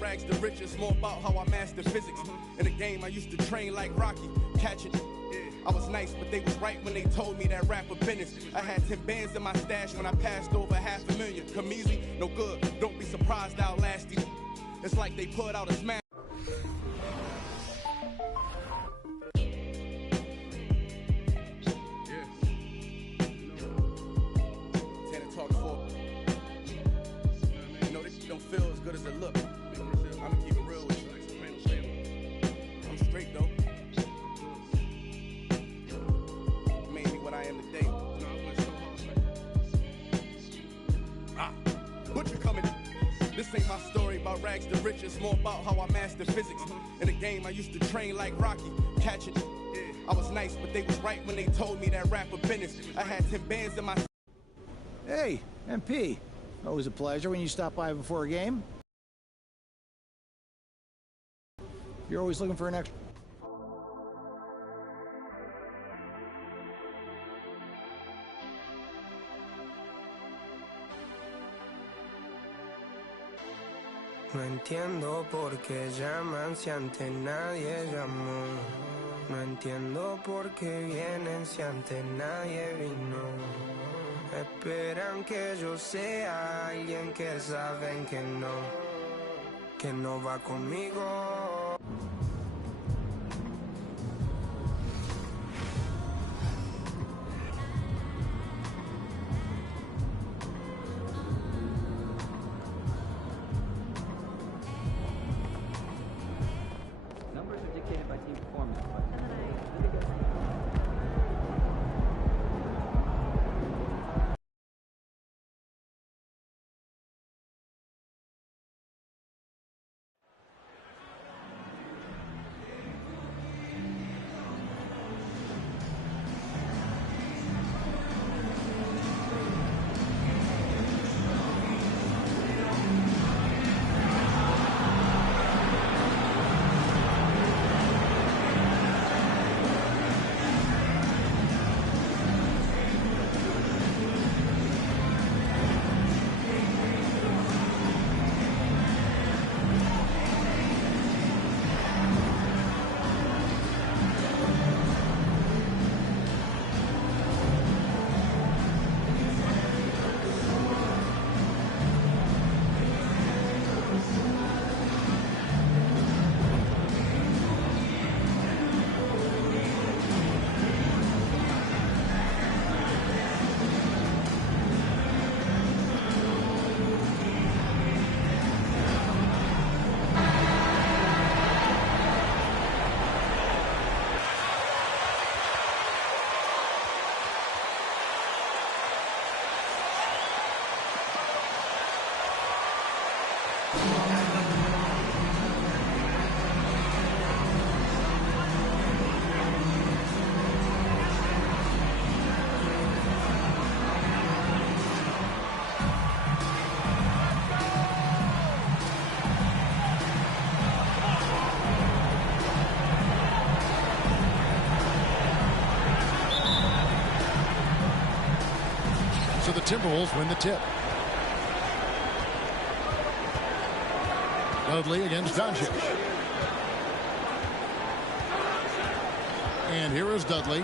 Rags to riches, more about how I mastered physics. In the game, I used to train like Rocky, catch it. I was nice, but they was right when they told me that rap was business. I had 10 bands in my stash when I passed over $500,000. Come easy, no good. Don't be surprised I'll last you. It's like they put out a smash. Rags to riches, more about how I mastered physics. In the game, I used to train like Rocky, catch it. I was nice, but they was right when they told me that rap was business. I had 10 bands in my... Hey, MP. Always a pleasure when you stop by before a game. You're always looking for an extra... No entiendo por qué llaman si antes nadie llamó. No entiendo por qué vienen si antes nadie vino. Esperan que yo sea alguien que saben que no va conmigo. So the Timberwolves win the tip. Dudley against Doncic. And here is Dudley.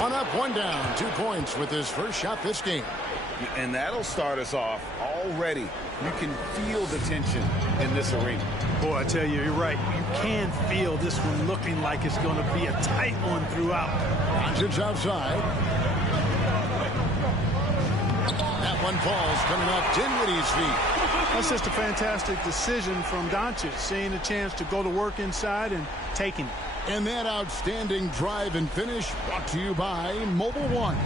One up, one down. 2 points with his first shot this game. And that'll start us off already. You can feel the tension in this arena. Boy, I tell you, you're right. You can feel this one looking like it's going to be a tight one throughout. Doncic outside. That one falls coming off Dinwiddie's feet. That's just a fantastic decision from Doncic, seeing a chance to go to work inside and taking it. And that outstanding drive and finish brought to you by Mobile One.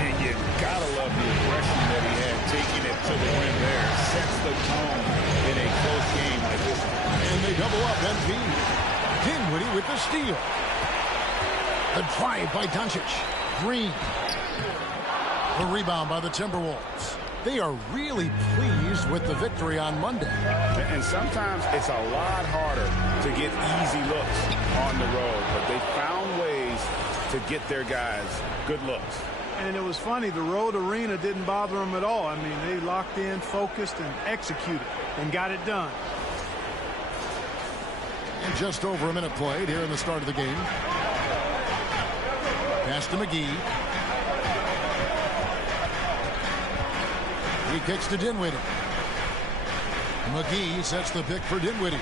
And you gotta love the aggression that he had taking it to the rim there. Sets the tone in a close game like this one. And they double up MP. Dinwiddie with the steal. The drive by Doncic. Green. The rebound by the Timberwolves. They are really pleased with the victory on Monday. And sometimes it's a lot harder to get easy looks on the road, but they found ways to get their guys good looks. And it was funny, the road arena didn't bother them at all. I mean, they locked in, focused, and executed, and got it done. And just over a minute played here in the start of the game. Pass to McGee. He kicks to Dinwiddie. McGee sets the pick for Dinwiddie.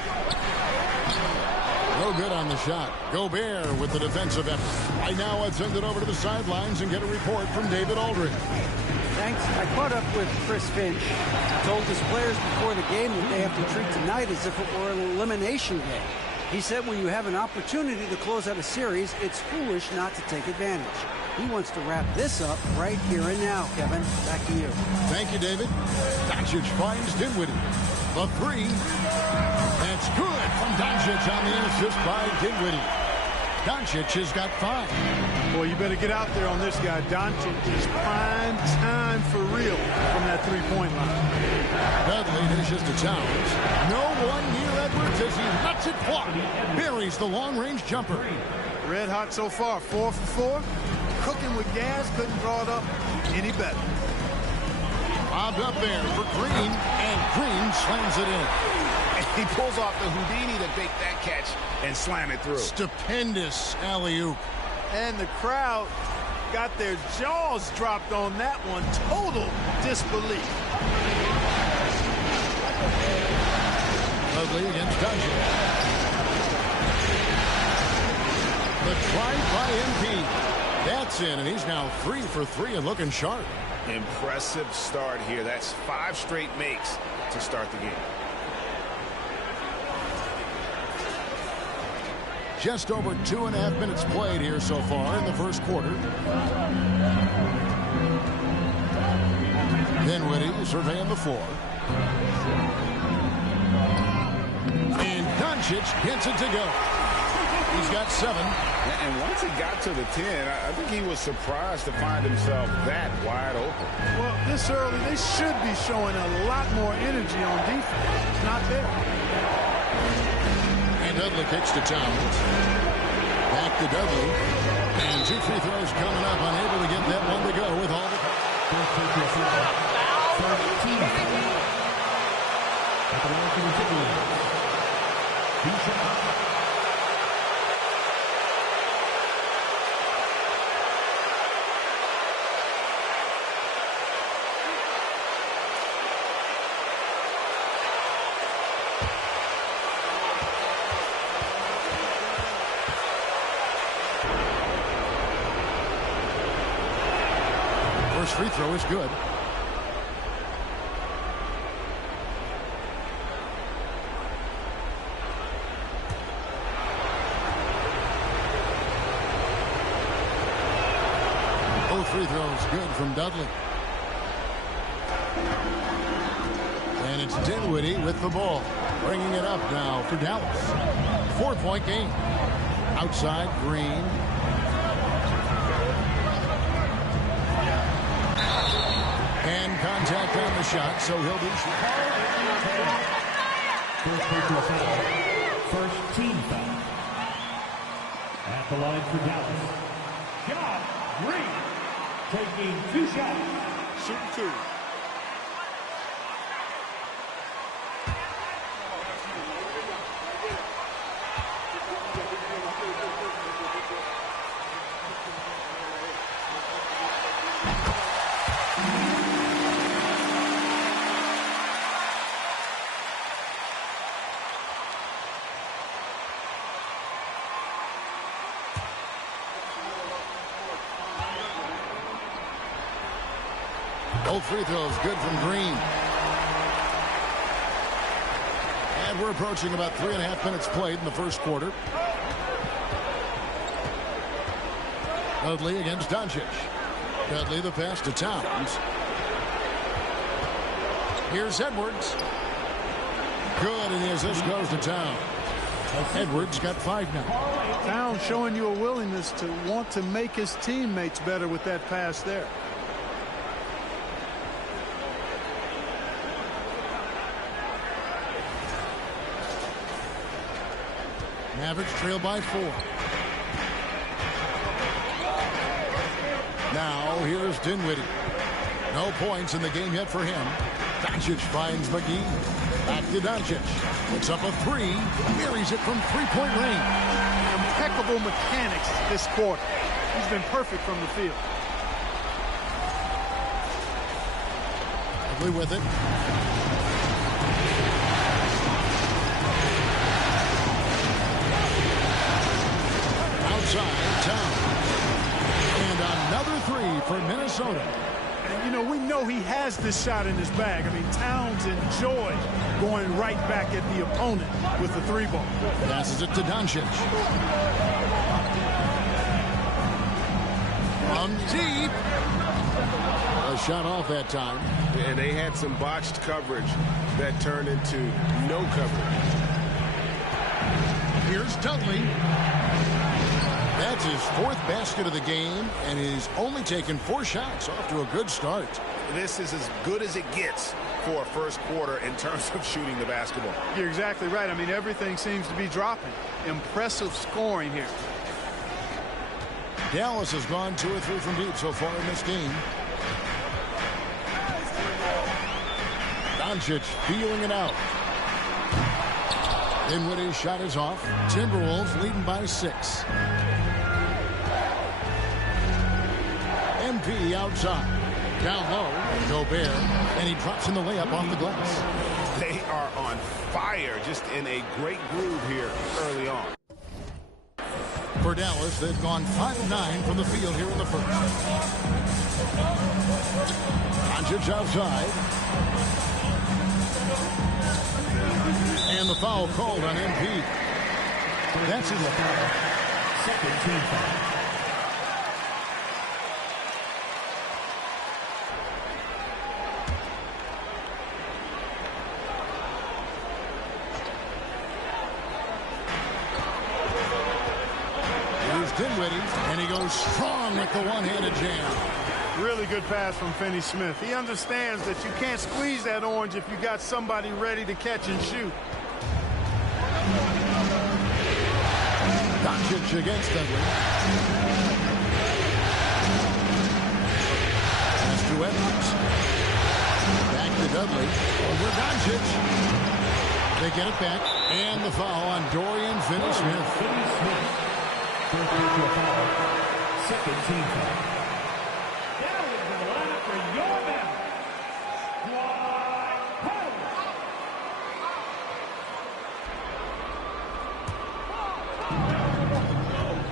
No good on the shot. Gobert with the defensive effort. Right now, I'd send it over to the sidelines and get a report from David Aldridge. Thanks. I caught up with Chris Finch. He told his players before the game that they have to treat tonight as if it were an elimination game. He said when you have an opportunity to close out a series, it's foolish not to take advantage. He wants to wrap this up right here and now, Kevin. Back to you. Thank you, David. Doncic finds Dinwiddie. The three. That's good from Doncic on the assist by Dinwiddie. Doncic has got 5. Boy, you better get out there on this guy. Doncic is prime time for real from that three-point line. Dudley dishes to Towns. No one near Edwards as he lets it fly. Buries the long-range jumper. Red hot so far, 4 for 4. Cooking with gas, couldn't draw it up any better. Bobbed up there for Green, and Green slams it in. And he pulls off the Houdini to make that catch and slam it through. Stupendous alley-oop. And the crowd got their jaws dropped on that one. Total disbelief. Dudley against Doncic. The try by MP. That's in, and he's now 3 for 3 and looking sharp. Impressive start here. That's 5 straight makes to start the game. Just over 2.5 minutes played here so far in the first quarter. Dinwiddie surveying the floor. And Doncic gets it to go. He's got 7. And once he got to the 10, I think he was surprised to find himself that wide open. Well, this early, they should be showing a lot more energy on defense. Not there. And Dudley kicks to Towns. Back to Dudley. And 2 free throws coming up. Unable to get that one to go with all the... First free throw is good. Both free throws good from Dudley. And it's Dinwiddie with the ball. Bringing it up now for Dallas. 4-point game. Outside, Green. And contact on the shot, so he'll be First team foul. At the line for Dallas. John Green taking 2 shots. Shooting 2. Both free throws good from Green. And we're approaching about 3.5 minutes played in the first quarter. Dudley against Doncic. Dudley the pass to Towns. Here's Edwards. Good, and the assist goes to Towns. Edwards got 5 now. Towns showing you a willingness to want to make his teammates better with that pass there. Mavericks trail by 4. Now here's Dinwiddie. No points in the game yet for him. Doncic finds McGee. Back to Doncic. Puts up a 3. Marries it from three-point range. Impeccable mechanics this quarter. He's been perfect from the field. Dudley with it. Outside, Towns. And another 3 for Minnesota. And, you know, we know he has this shot in his bag. I mean, Towns enjoys going right back at the opponent with the 3-ball. Passes it to Doncic. From deep. A shot off that time. And they had some botched coverage that turned into no coverage. Here's Dudley. That's his 4th basket of the game, and he's only taken 4 shots. Off to a good start. This is as good as it gets for a first quarter in terms of shooting the basketball. You're exactly right. I mean, everything seems to be dropping. Impressive scoring here. Dallas has gone 2 or 3 from deep so far in this game. Doncic feeling it out. Dinwiddie's shot is off. Timberwolves leading by 6. MP outside. Down low. Gobert. And he drops in the layup off the glass. They are on fire, just in a great groove here early on. For Dallas, they've gone 5-9 from the field here in the first. Doncic outside. And the foul called on MP. That's his second team foul. Here's Dinwiddie, and he goes strong with the one-handed jam. Really good pass from Finney-Smith. He understands that you can't squeeze that orange if you got somebody ready to catch and shoot. Doncic against Dudley. Pass to Edwards. Back to Dudley. Over Doncic. They get it back. And the foul on Dorian Finney-Smith. Finney-Smith. Second team foul. Now into the lineup for your man, Dwight Powell.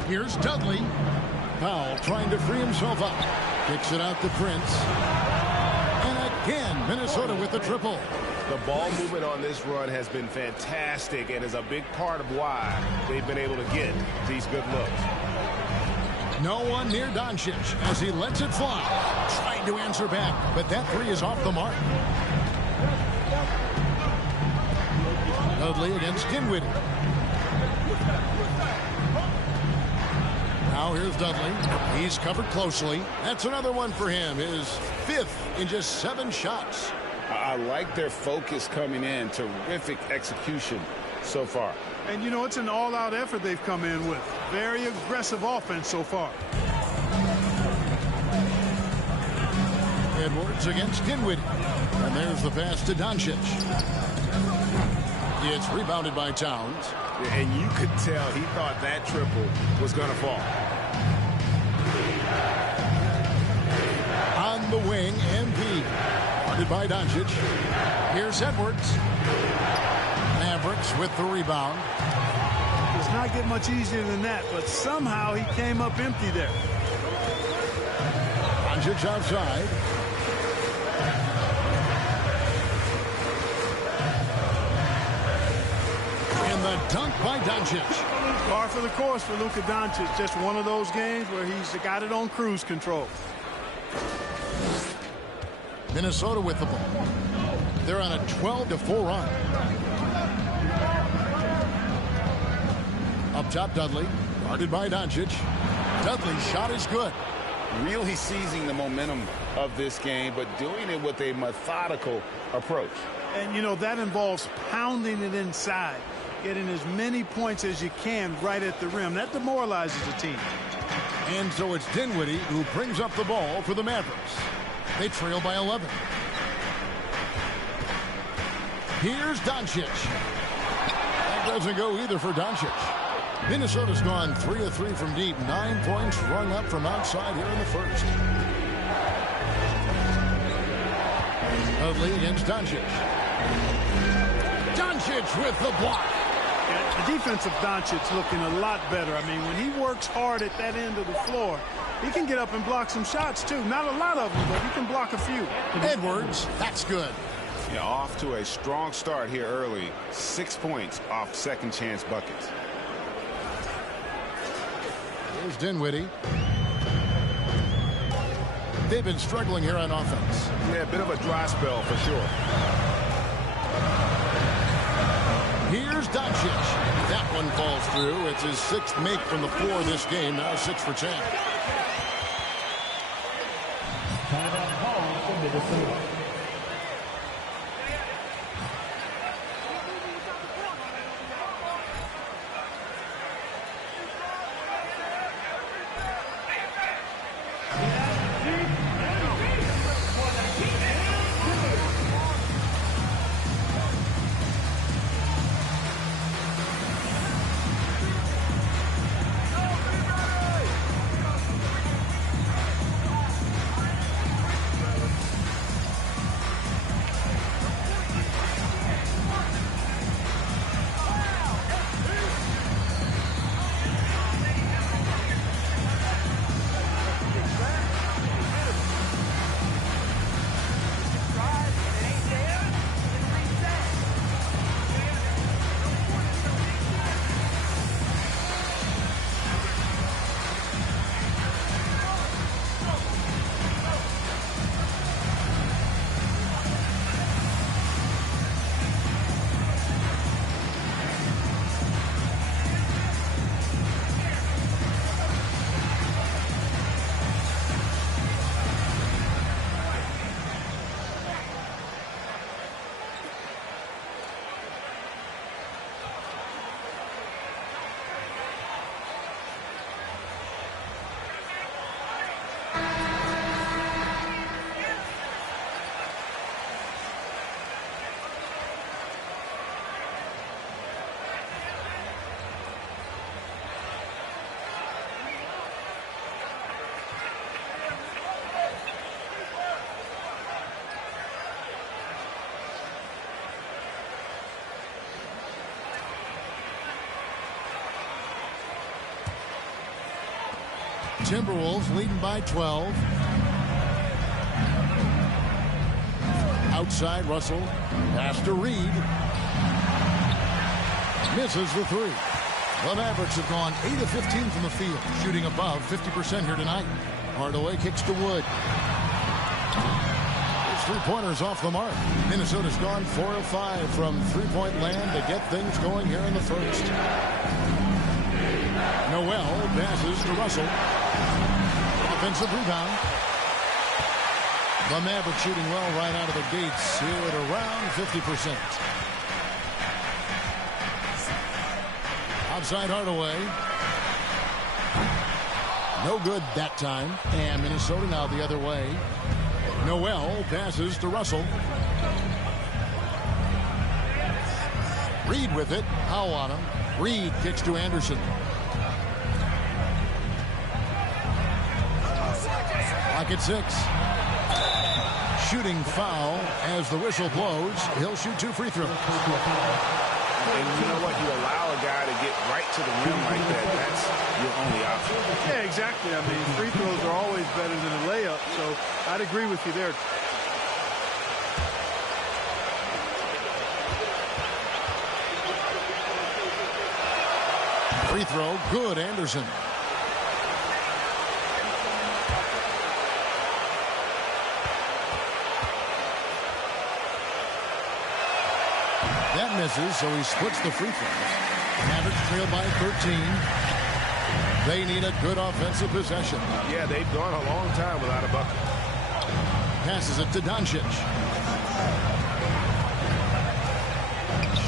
Here's Dudley. Powell trying to free himself up. Kicks it out to Prince. And again, Minnesota with the triple. The ball movement on this run has been fantastic and is a big part of why they've been able to get these good looks. No one near Doncic as he lets it fly. Trying to answer back, but that 3 is off the mark. Dudley against Dinwiddie. Now here's Dudley. He's covered closely. That's another one for him. His 5th in just 7 shots. I like their focus coming in. Terrific execution so far. And, you know, it's an all-out effort they've come in with. Very aggressive offense so far. Edwards against Dinwiddie. And there's the pass to Doncic. It's rebounded by Towns. And you could tell he thought that triple was going to fall. On the wing, MP. Guarded by Doncic. Here's Edwards. Mavericks with the rebound. Does not get much easier than that, but somehow he came up empty there. Doncic outside. the dunk by Doncic. Par for the course for Luka Doncic. Just one of those games where he's got it on cruise control. Minnesota with the ball. They're on a 12-4 run. Up top, Dudley. Guarded by Doncic. Dudley's shot is good. Really seizing the momentum of this game, but doing it with a methodical approach. And, you know, that involves pounding it inside, getting as many points as you can right at the rim. That demoralizes the team. And so it's Dinwiddie who brings up the ball for the Mavericks. They trail by 11. Here's Doncic. That doesn't go either for Doncic. Minnesota's gone 3 of 3 from deep. 9 points rung up from outside here in the first. Dudley against Doncic. Doncic with the block. Yeah, the defense of Doncic looking a lot better. I mean, when he works hard at that end of the floor, he can get up and block some shots, too. Not a lot of them, but he can block a few. Edwards, that's good. Yeah, off to a strong start here early. 6 points off second chance buckets. Here's Dinwiddie. They've been struggling here on offense. Yeah, a bit of a dry spell for sure. Here's Doncic. That one falls through. It's his 6th make from the floor this game. Now 6 for 10. Timeout call for Minnesota. Timberwolves leading by 12. Outside, Russell. Pass to Reed. Misses the 3. The Mavericks have gone 8 of 15 from the field, shooting above 50% here tonight. Hardaway kicks to Wood. His 3-pointers off the mark. Minnesota's gone 4 of 5 from 3-point land to get things going here in the first. Noel passes to Russell. Offensive rebound. The Mavericks shooting well right out of the gates here at around 50%. Outside Hardaway. No good that time. And Minnesota now the other way. Noel passes to Russell. Reed with it. Howe on him. Reed kicks to Anderson. Clock at 6. Shooting foul as the whistle blows. He'll shoot 2 free throws. And you know what? You allow a guy to get right to the rim like that. That's your only option. Yeah, exactly. I mean, free throws are always better than a layup, so I'd agree with you there. Free throw, good, Anderson. That misses, so he splits the free throws. Mavericks trail by 13. They need a good offensive possession. Yeah, they've gone a long time without a bucket. Passes it to Doncic.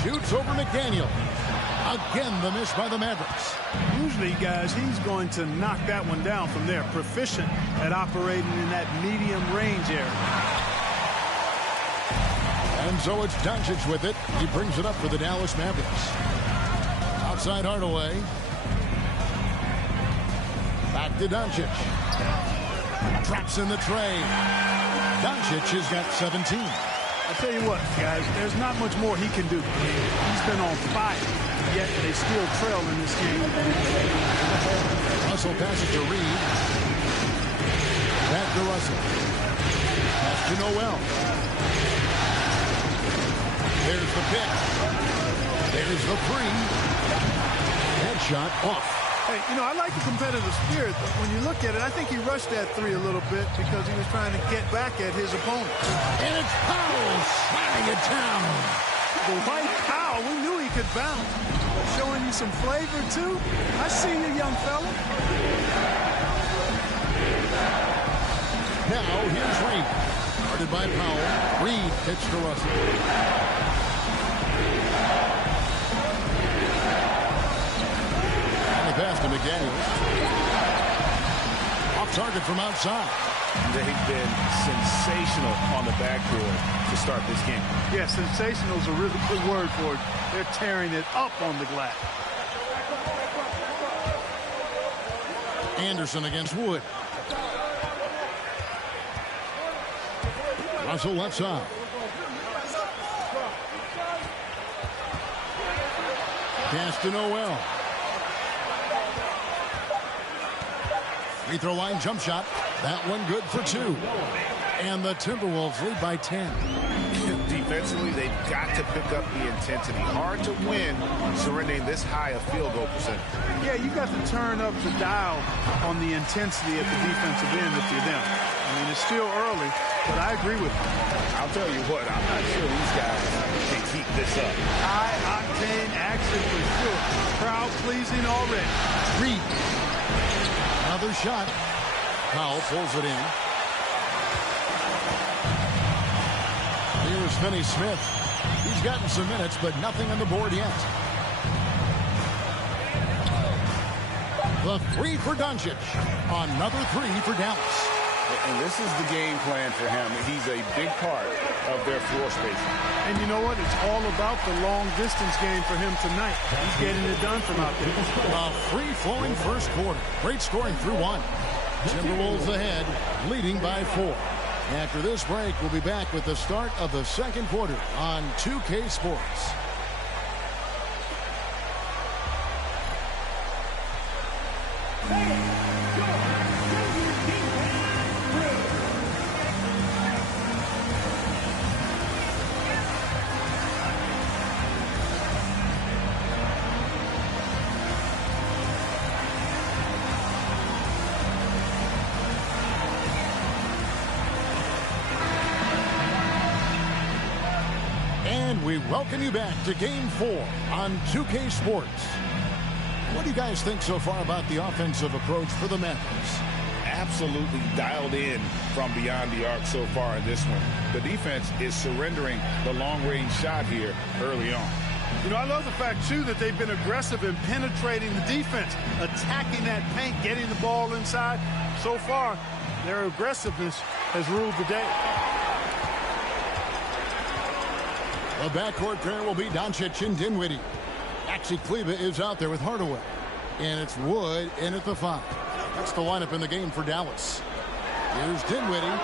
Shoots over McDaniel. Again, the miss by the Mavericks. Usually, guys, he's going to knock that one down from there. Proficient at operating in that medium range area. And so it's Doncic with it. He brings it up for the Dallas Mavericks. Outside Hardaway. Back to Doncic. Traps in the tray. Doncic has got 17. I tell you what, guys, there's not much more he can do. He's been on fire, yet they still trail in this game. Russell passes to Reed. Back to Russell. Pass to Noel. There's the pick. There's the three. Headshot off. Hey, you know, I like the competitive spirit, but when you look at it, I think he rushed that three a little bit because he was trying to get back at his opponent. And it's Powell slamming it down. The white Powell, we knew he could bounce. Showing you some flavor, too. I see you, young fella. Now, here's Reed. Guarded by Powell. Reed pitched to Russell. Pass to McDaniels. Off target from outside. They've been sensational on the backboard to start this game. Yeah, sensational is a really good word for it. They're tearing it up on the glass. Anderson against Wood. Russell left side. Pass to Noel. Free throw line jump shot. That one good for two. And the Timberwolves lead by 10. Defensively, they've got to pick up the intensity. Hard to win surrendering this high a field goal percentage. Yeah, you got to turn up the dial on the intensity at the defensive end if you're them. I mean, it's still early, but I agree with you. I'll tell you what, I'm not sure these guys can keep this up. High octane action for sure. Crowd pleasing already. Reed. Another shot. Powell pulls it in. Here's Finney Smith. He's gotten some minutes, but nothing on the board yet. The three for Doncic. Another three for Dallas. And this is the game plan for him. He's a big part of their floor spacing. And you know what? It's all about the long distance game for him tonight. He's getting it done from out there. A free-flowing first quarter. Great scoring through one. Timberwolves ahead, leading by 4. After this break, we'll be back with the start of the second quarter on 2K Sports. We welcome you back to Game 4 on 2K Sports. What do you guys think so far about the offensive approach for the Mavericks? Absolutely dialed in from beyond the arc so far in this one. The defense is surrendering the long-range shot here early on. You know, I love the fact, too, that they've been aggressive in penetrating the defense, attacking that paint, getting the ball inside. So far, their aggressiveness has ruled the day. The backcourt pair will be Doncic and Dinwiddie. Maxi Kleber is out there with Hardaway. And it's Wood in at the 5. That's the lineup in the game for Dallas. Here's Dinwiddie.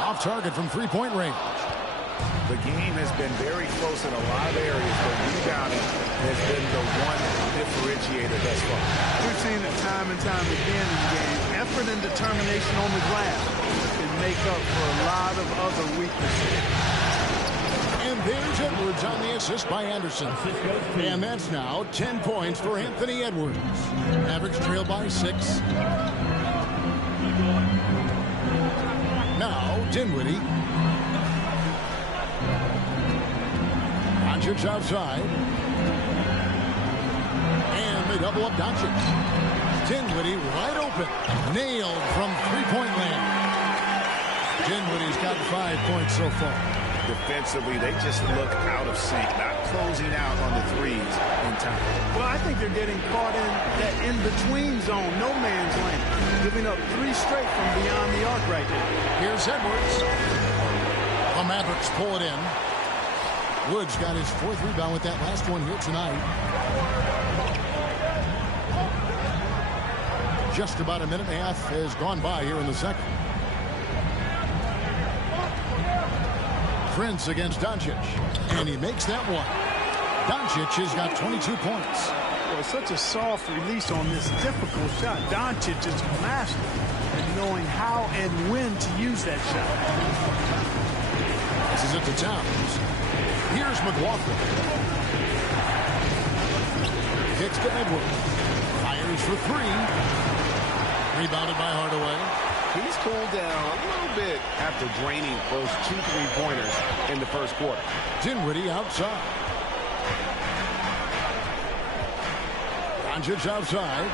Off target from three-point range. The game has been very close in a lot of areas, but rebounding has been the one differentiator thus far. We've seen it time and time again in the game. Effort and determination on the glass can make up for a lot of other weaknesses. And there's Edwards on the assist by Anderson. And that's now 10 points for Anthony Edwards. Mavericks trail by 6. Now, Dinwiddie. Doncic outside. And they double up Doncic. Dinwiddie wide open. Nailed from three-point land. Dinwiddie's got 5 points so far. Defensively, they just look out of sync, not closing out on the threes in time. Well, I think they're getting caught in that in-between zone, no man's land, giving up 3 straight from beyond the arc right there. Here's Edwards. The Mavericks pull it in. Woods got his 4th rebound with that last one here tonight. Just about a minute and a half has gone by here in the second. Prince against Doncic, and he makes that one. Doncic has got 22 points. Well, such a soft release on this difficult shot. Doncic is a master in knowing how and when to use that shot. This is it to Towns. Here's McLaughlin. Kicks to Edwards. Fires for 3. Rebounded by Hardaway. He's cooled down a little bit after draining those 2 3-pointers in the first quarter. Dinwiddie outside. Doncic outside.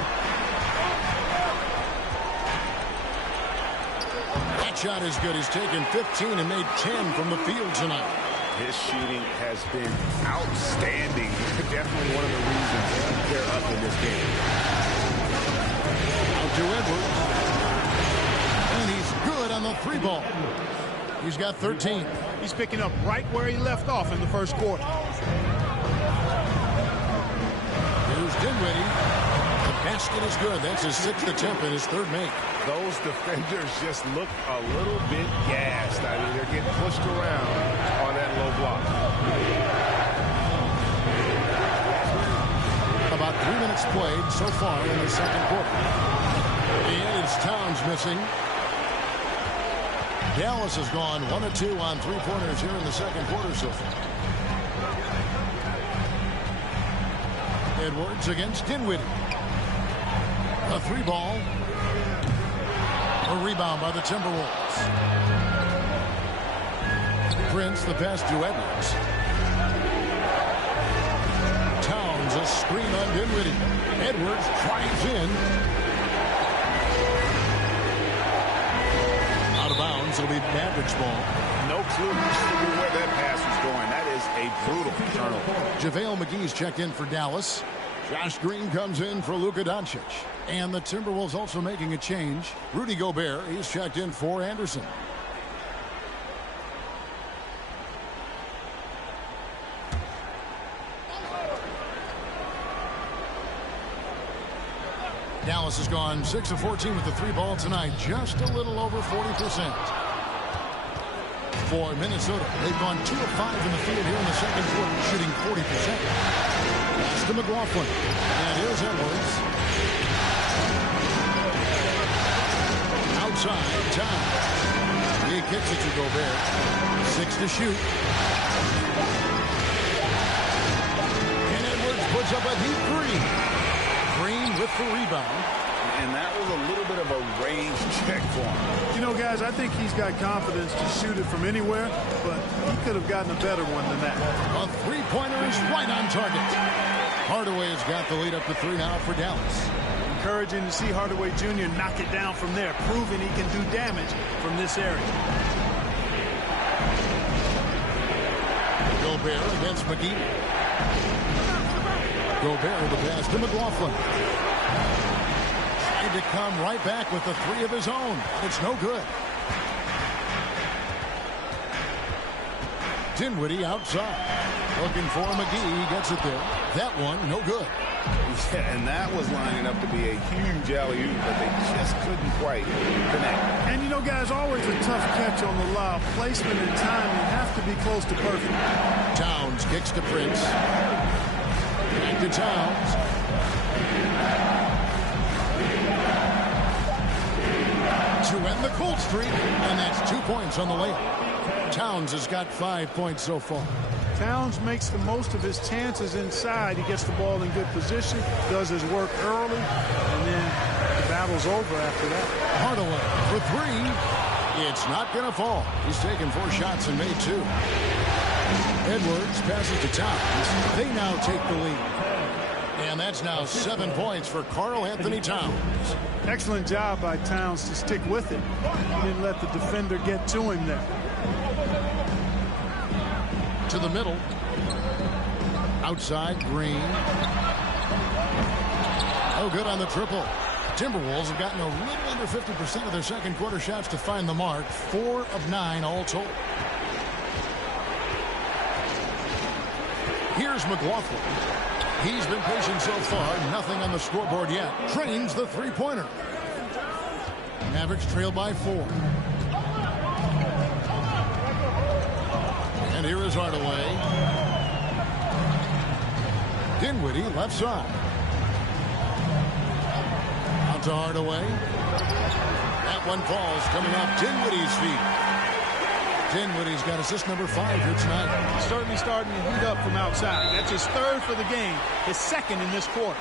That shot is good. He's taken 15 and made 10 from the field tonight. His shooting has been outstanding. Definitely one of the reasons they're up in this game. Out to Edwards. And he's good on the 3 ball. He's got 13. He's picking up right where he left off in the first quarter. Here's Dinwiddie. The basket is good. That's his 6th attempt and his 3rd make. Those defenders just look a little bit gassed. I mean, they're getting pushed around on that low block. About 3 minutes played so far in the second quarter. And it's Towns missing. Dallas has gone 1 of 2 on 3-pointers here in the second quarter so far. Edwards against Dinwiddie. A 3 ball. A rebound by the Timberwolves. Prince the pass to Edwards. Towns a screen on Dinwiddie. Edwards drives in. Out of bounds. It'll be Mavericks ball. No clue where that pass was going. That is a brutal turnover. JaVale McGee's checked in for Dallas. Josh Green comes in for Luka Doncic. And the Timberwolves also making a change. Rudy Gobert, he's checked in for Anderson. Dallas has gone 6 of 14 with the 3 ball tonight. Just a little over 40%. For Minnesota, they've gone 2 of 5 in the field here in the second quarter, shooting 40%. That's to McLaughlin. And here's Edwards. Outside, Towns. He kicks it to Gobert. 6 to shoot. And Edwards puts up a deep 3. Green with the rebound. And that was a little bit of a range check for him. You know, guys, I think he's got confidence to shoot it from anywhere, but he could have gotten a better one than that. A 3-pointer is right on target. Hardaway has got the lead up to 3 now for Dallas. Encouraging to see Hardaway Jr. knock it down from there, proving he can do damage from this area. Gobert against McGee. Gobert with the pass to McLaughlin. Trying to come right back with the 3 of his own. It's no good. Dinwiddie outside. Looking for McGee. He gets it there. That one, no good. Yeah, and that was lining up to be a huge alley-oop, but they just couldn't quite connect. And, you know, guys, always a tough catch on the lob. Placement and timing have to be close to perfect. Towns kicks to Prince. Back to Towns. To end the cold streak, and that's 2 points on the layup. Towns has got 5 points so far. Towns makes the most of his chances inside. He gets the ball in good position, does his work early, and then the battle's over after that. Hardaway for three. It's not going to fall. He's taken 4 shots and made 2. Edwards passes to Towns. They now take the lead. And that's now 7 points for Karl-Anthony Towns. Excellent job by Towns to stick with it. He didn't let the defender get to him there. To the middle. Outside, Green. Oh, good on the triple. Timberwolves have gotten a little under 50% of their second quarter shots to find the mark. 4 of 9 all told. Here's McLaughlin. He's been patient so far. Nothing on the scoreboard yet. Trains the three-pointer. Mavericks trail by 4. And here is Hardaway. Dinwiddie left side. Out to Hardaway. That one falls coming off Dinwiddie's feet. Dinwiddie's got assist number 5 here tonight. Certainly starting to heat up from outside. That's his 3rd for the game, his 2nd in this quarter.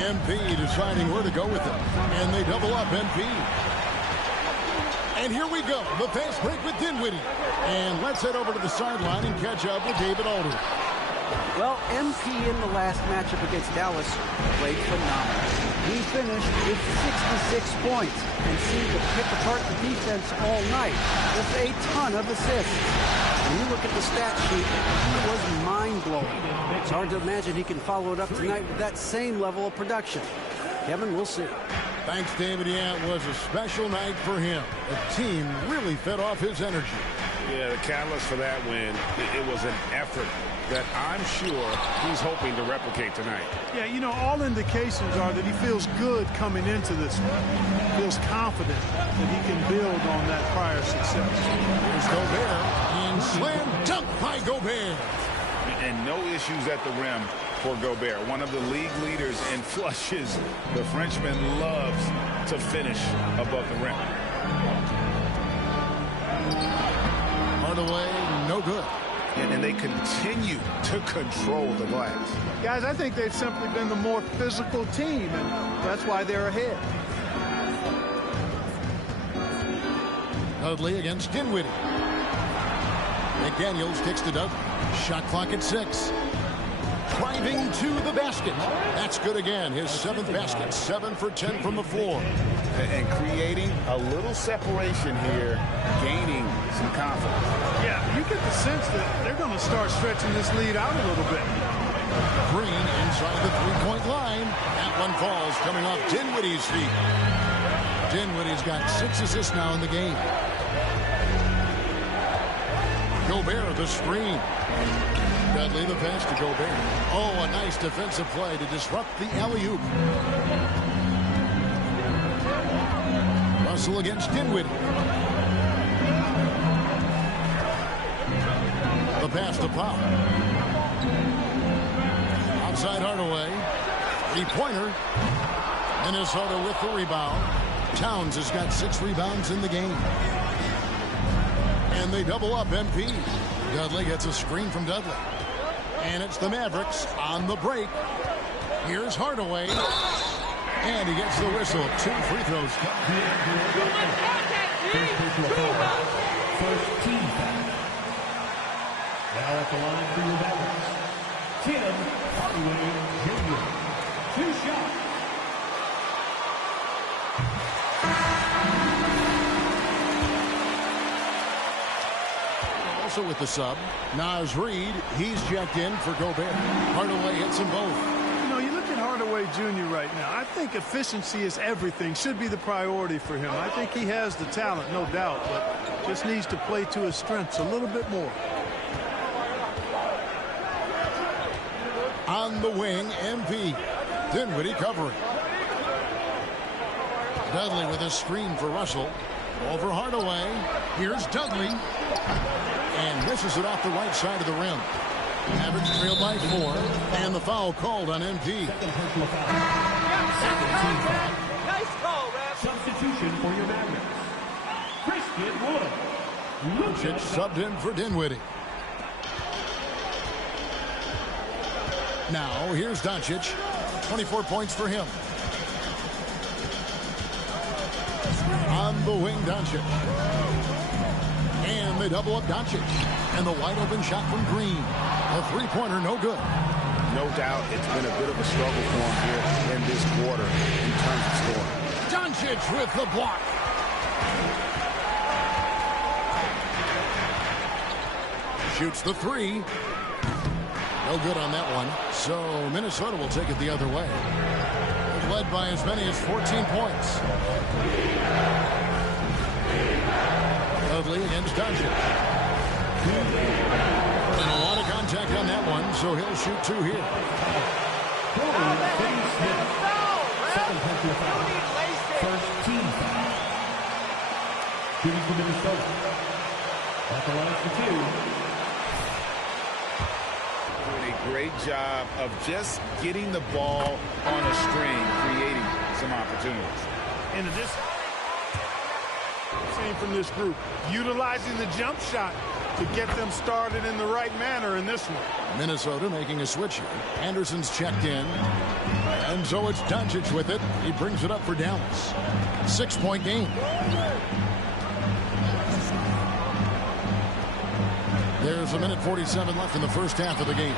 MP deciding where to go with it. And they double up MP. And here we go. The fast break with Dinwiddie. And let's head over to the sideline and catch up with David Aldridge. Well, MP in the last matchup against Dallas played phenomenal. He finished with 66 points and seemed to pick apart the defense all night with a ton of assists. When you look at the stat sheet, it was mind-blowing. It's hard to imagine he can follow it up tonight with that same level of production. Kevin, we'll see. Thanks, David. Yeah, it was a special night for him. The team really fed off his energy. Yeah, the catalyst for that win, it was an effort that I'm sure he's hoping to replicate tonight. Yeah, you know, all indications are that he feels good coming into this one. Feels confident that he can build on that prior success. Here's Gobert, and slam dunk by Gobert. And no issues at the rim for Gobert. One of the league leaders in flushes. The Frenchman loves to finish above the rim. Hardaway, no good. And they continue to control the glass. Guys, I think they've simply been the more physical team, and that's why they're ahead. Dudley against Dinwiddie. McDaniels kicks to Dudley. Shot clock at 6. driving to the basket. That's good again. His 7th basket. 7 for 10 from the floor. And creating a little separation here, gaining some confidence. Yeah, you get the sense that they're going to start stretching this lead out a little bit. Green inside the three-point line. That one falls, coming off Dinwiddie's feet. Dinwiddie's got 6 assists now in the game. Gobert, the screen. Dudley, the pass to Gobert. Oh, a nice defensive play to disrupt the alley-oop. Russell against Dinwiddie. The pass to Powell. Outside Hardaway. Three-pointer. Minnesota with the rebound. Towns has got 6 rebounds in the game. And they double up MP. Dudley gets a screen from Dudley. And it's the Mavericks on the break. Here's Hardaway. And he gets the whistle. 2 free throws. First team foul. Now at the line for your Mavericks, Tim Hardaway Jr. 2 shots. Also with the sub, Naz Reid. He's checked in for Gobert. Hardaway hits them both. You know, you look at Hardaway Jr. right now. I think efficiency is everything. Should be the priority for him. I think he has the talent, no doubt, but just needs to play to his strengths a little bit more. On the wing, MP. Dinwiddie covering. Dudley with a screen for Russell. Over Hardaway. Here's Dudley. And misses it off the right side of the rim. Average trail by 4. And the foul called on MP. Nice call, Rap. Substitution for your Mavericks, Christian Wood. Lucic subbed in for Dinwiddie. Now, here's Doncic. 24 points for him. On the wing, Doncic. And they double up Doncic. And the wide open shot from Green. A three-pointer, no good. No doubt it's been a bit of a struggle for him here in this quarter in terms of scoring. Doncic with the block. Shoots the 3. No good on that one. So Minnesota will take it the other way. They've led by as many as 14 points. Dudley against Doncic. And a lot of contact on that one, so he'll shoot 2 here. Second personal foul. First team foul. Shooting for Minnesota. At the line for 2. Doing a great job of just getting the ball on a string, creating some opportunities. In addition, same from this group, utilizing the jump shot to get them started in the right manner in this one. Minnesota making a switch here. Anderson's checked in. And so it's Doncic with it. He brings it up for Dallas. 6-point game. There's 1:47 left in the first half of the game.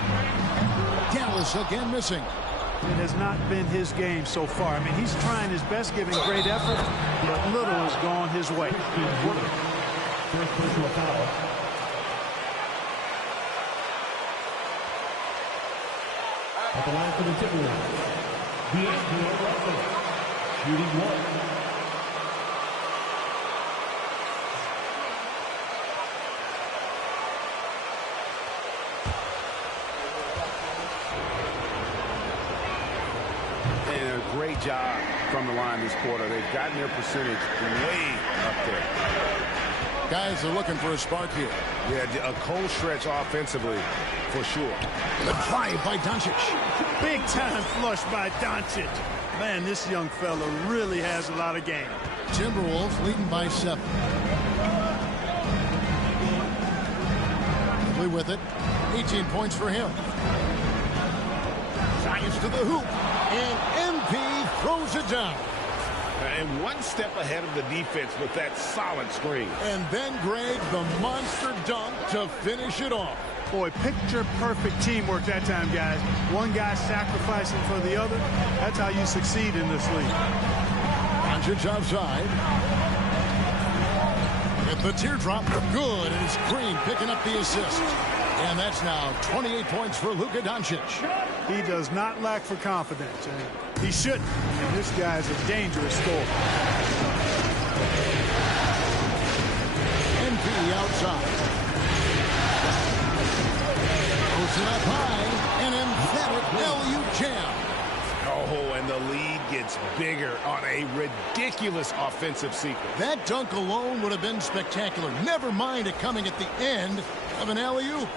Dallas again missing. It has not been his game so far. I mean, he's trying his best, giving great effort, but little has gone his way. First personal foul. At the line for the Timberwolves, D'Angelo Russell, shooting 1. Great job from the line this quarter. They've gotten their percentage way up there. Guys are looking for a spark here. Yeah, a cold stretch offensively for sure. The drive by Doncic. Big time flush by Doncic. Man, this young fella really has a lot of game. Timberwolves leading by 7. Dudley with it. 18 points for him. Drives to the hoop. And MP throws it down. And one step ahead of the defense with that solid screen. And then Greg, the monster dunk to finish it off. Boy, picture-perfect teamwork that time, guys. One guy sacrificing for the other. That's how you succeed in this league. Doncic outside. With the teardrop, good, and it's Green picking up the assist. And that's now 28 points for Luka Doncic. He does not lack for confidence, and he shouldn't. And this guy's a dangerous scorer. MP outside. Posted up high, an emphatic LU jam. Oh, and the lead gets bigger on a ridiculous offensive sequence. That dunk alone would have been spectacular. Never mind it coming at the end of an alley-oop.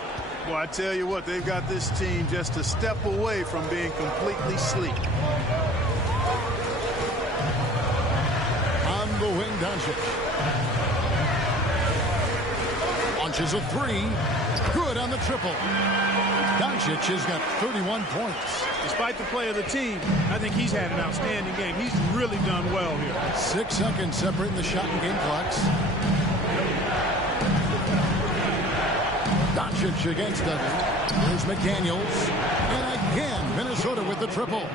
Well, I tell you what, they've got this team just a step away from being completely sleek. On the wing, Doncic. Launches a three. Good on the triple. Doncic has got 31 points. Despite the play of the team, I think he's had an outstanding game. He's really done well here. 6 seconds separating the shot and game clocks. Doncic against Duggan. Here's McDaniels. And again, Minnesota with the triple.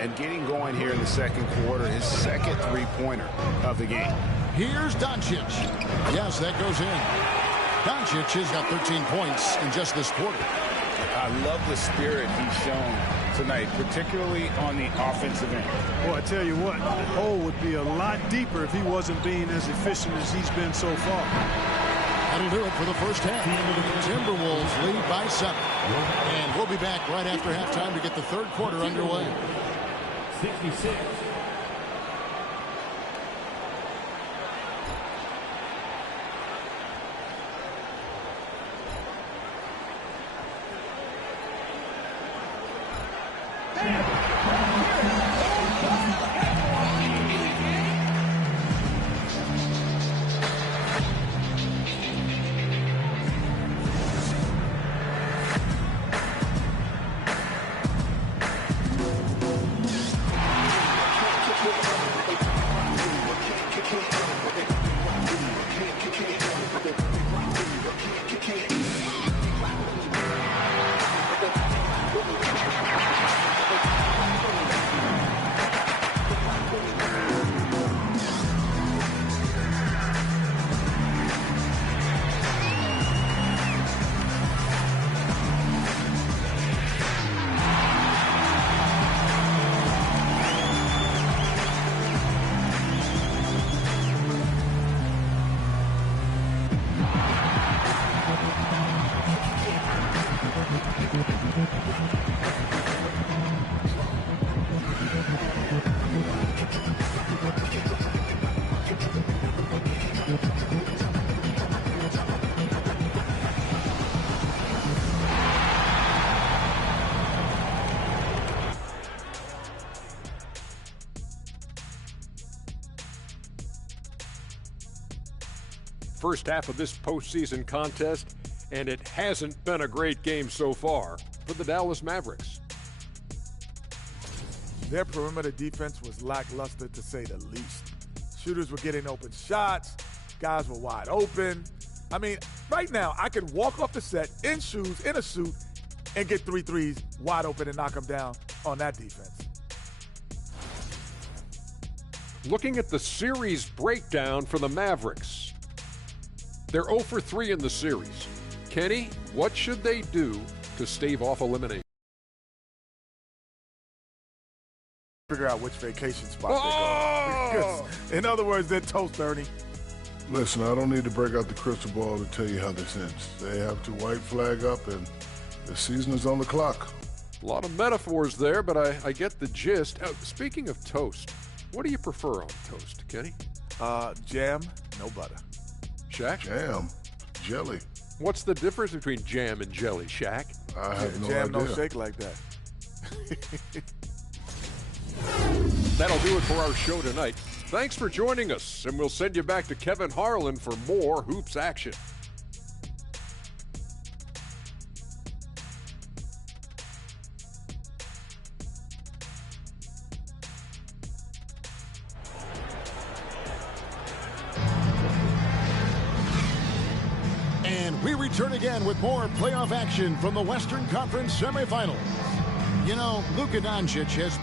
And getting going here in the second quarter, his second three-pointer of the game. Here's Doncic. Yes, that goes in. Doncic has got 13 points in just this quarter. I love the spirit he's shown tonight, particularly on the offensive end. Boy, I tell you what, the hole would be a lot deeper if he wasn't being as efficient as he's been so far. That'll do it for the first half. The Timberwolves lead by 7. And we'll be back right after halftime to get the third quarter underway. 66. First half of this postseason contest, and it hasn't been a great game so far for the Dallas Mavericks. Their perimeter defense was lackluster, to say the least. Shooters were getting open shots. Guys were wide open. I mean, right now, I could walk off the set in shoes, in a suit, and get 3 threes wide open and knock them down on that defense. Looking at the series breakdown for the Mavericks, they're 0 for 3 in the series. Kenny, what should they do to stave off elimination? Figure out which vacation spot they're going. In other words, they're toast, Ernie. Listen, I don't need to break out the crystal ball to tell you how this ends. They have to white flag up, and the season is on the clock. A lot of metaphors there, but I get the gist. Speaking of toast, what do you prefer on toast, Kenny? Jam, no butter. Shaq? Jam, jelly. What's the difference between jam and jelly, Shaq? I have no jam idea. don't shake like that. That'll do it for our show tonight. Thanks for joining us, and we'll send you back to Kevin Harlan for more hoops action. And we return again with more playoff action from the Western Conference semifinals. You know, Luka Doncic has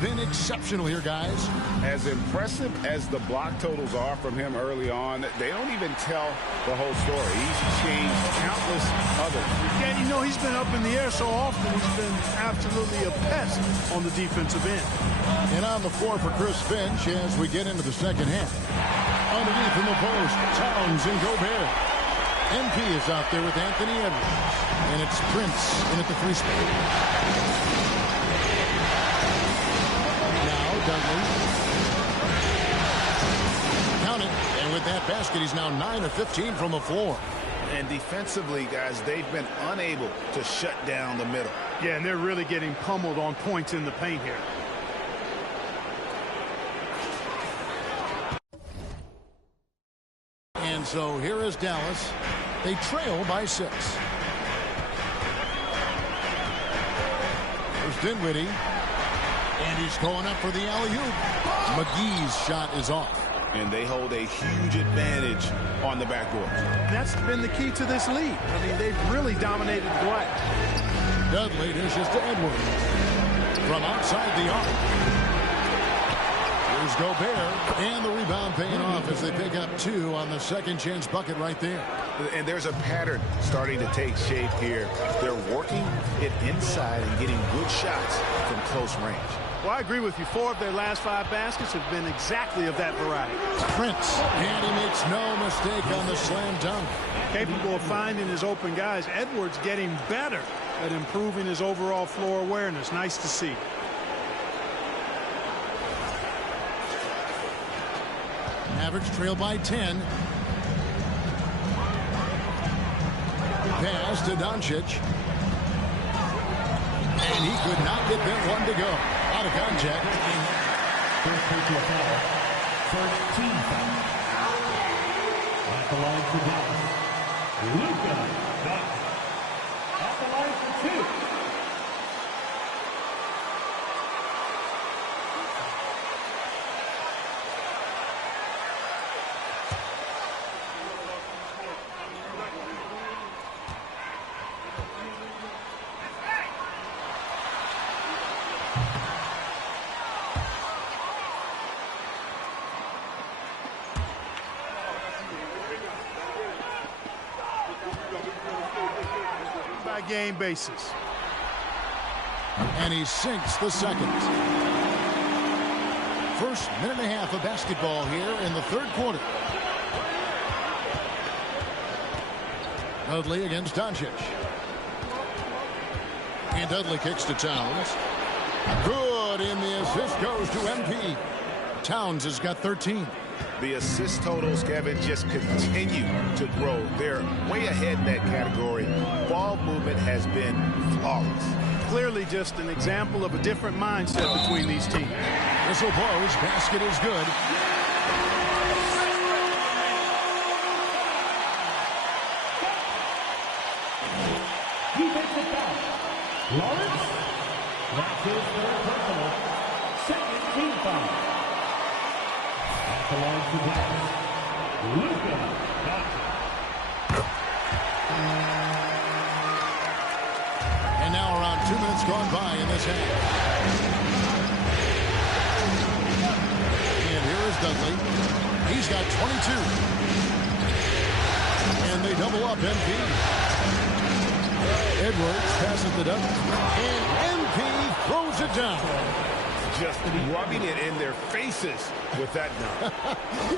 been exceptional here, guys. As impressive as the block totals are from him early on, they don't even tell the whole story. He's changed countless others. Yeah, you know, he's been up in the air so often. He's been absolutely a pest on the defensive end. And on the floor for Chris Finch as we get into the second half. Underneath in the post, Towns and Gobert. MP is out there with Anthony Edwards. And it's Prince in at the free spot. Now Dudley. Count it. And with that basket, he's now 9 of 15 from the floor. And defensively, guys, they've been unable to shut down the middle. Yeah, and they're really getting pummeled on points in the paint here. And so here is Dallas. They trail by 6. There's Dinwiddie. And he's going up for the alley-oop. McGee's shot is off. And they hold a huge advantage on the backboard. That's been the key to this lead. I mean, they've really dominated the glass. Dudley dishes to Edwards. From outside the arc. Here's Gobert. And the rebound paying off as they pick up 2 on the second chance bucket right there. And there's a pattern starting to take shape here. They're working it inside and getting good shots from close range. Well, I agree with you. 4 of their last 5 baskets have been exactly of that variety. Prince, and he makes no mistake on the slam dunk. Capable of finding his open guys. Edwards getting better at improving his overall floor awareness. Nice to see. Mavericks trail by 10. Pass to Doncic. And he could not get that one to go. Out of contact. First personal foul. First team foul. At the line for Dallas. Luka Doncic. At the line for 2. Game basis. And he sinks the second. First minute and a half of basketball here in the third quarter. Dudley against Doncic. And Dudley kicks to Towns. Good, and the assist goes to MP. Towns has got 13. The assist totals, Kevin, just continue to grow. They're way ahead in that category. Ball movement has been flawless. Clearly just an example of a different mindset between these teams. Whistle blows. Basket is good. Defensive foul. Lawrence. That's his third personal. Second team foul. At the line for Dallas. Luka Doncic. And now around 2 minutes gone by in this half. And here is Dudley. He's got 22. And they double up MP. Edwards passes the Dudley. And MP throws it down. Just rubbing it in their faces with that dunk.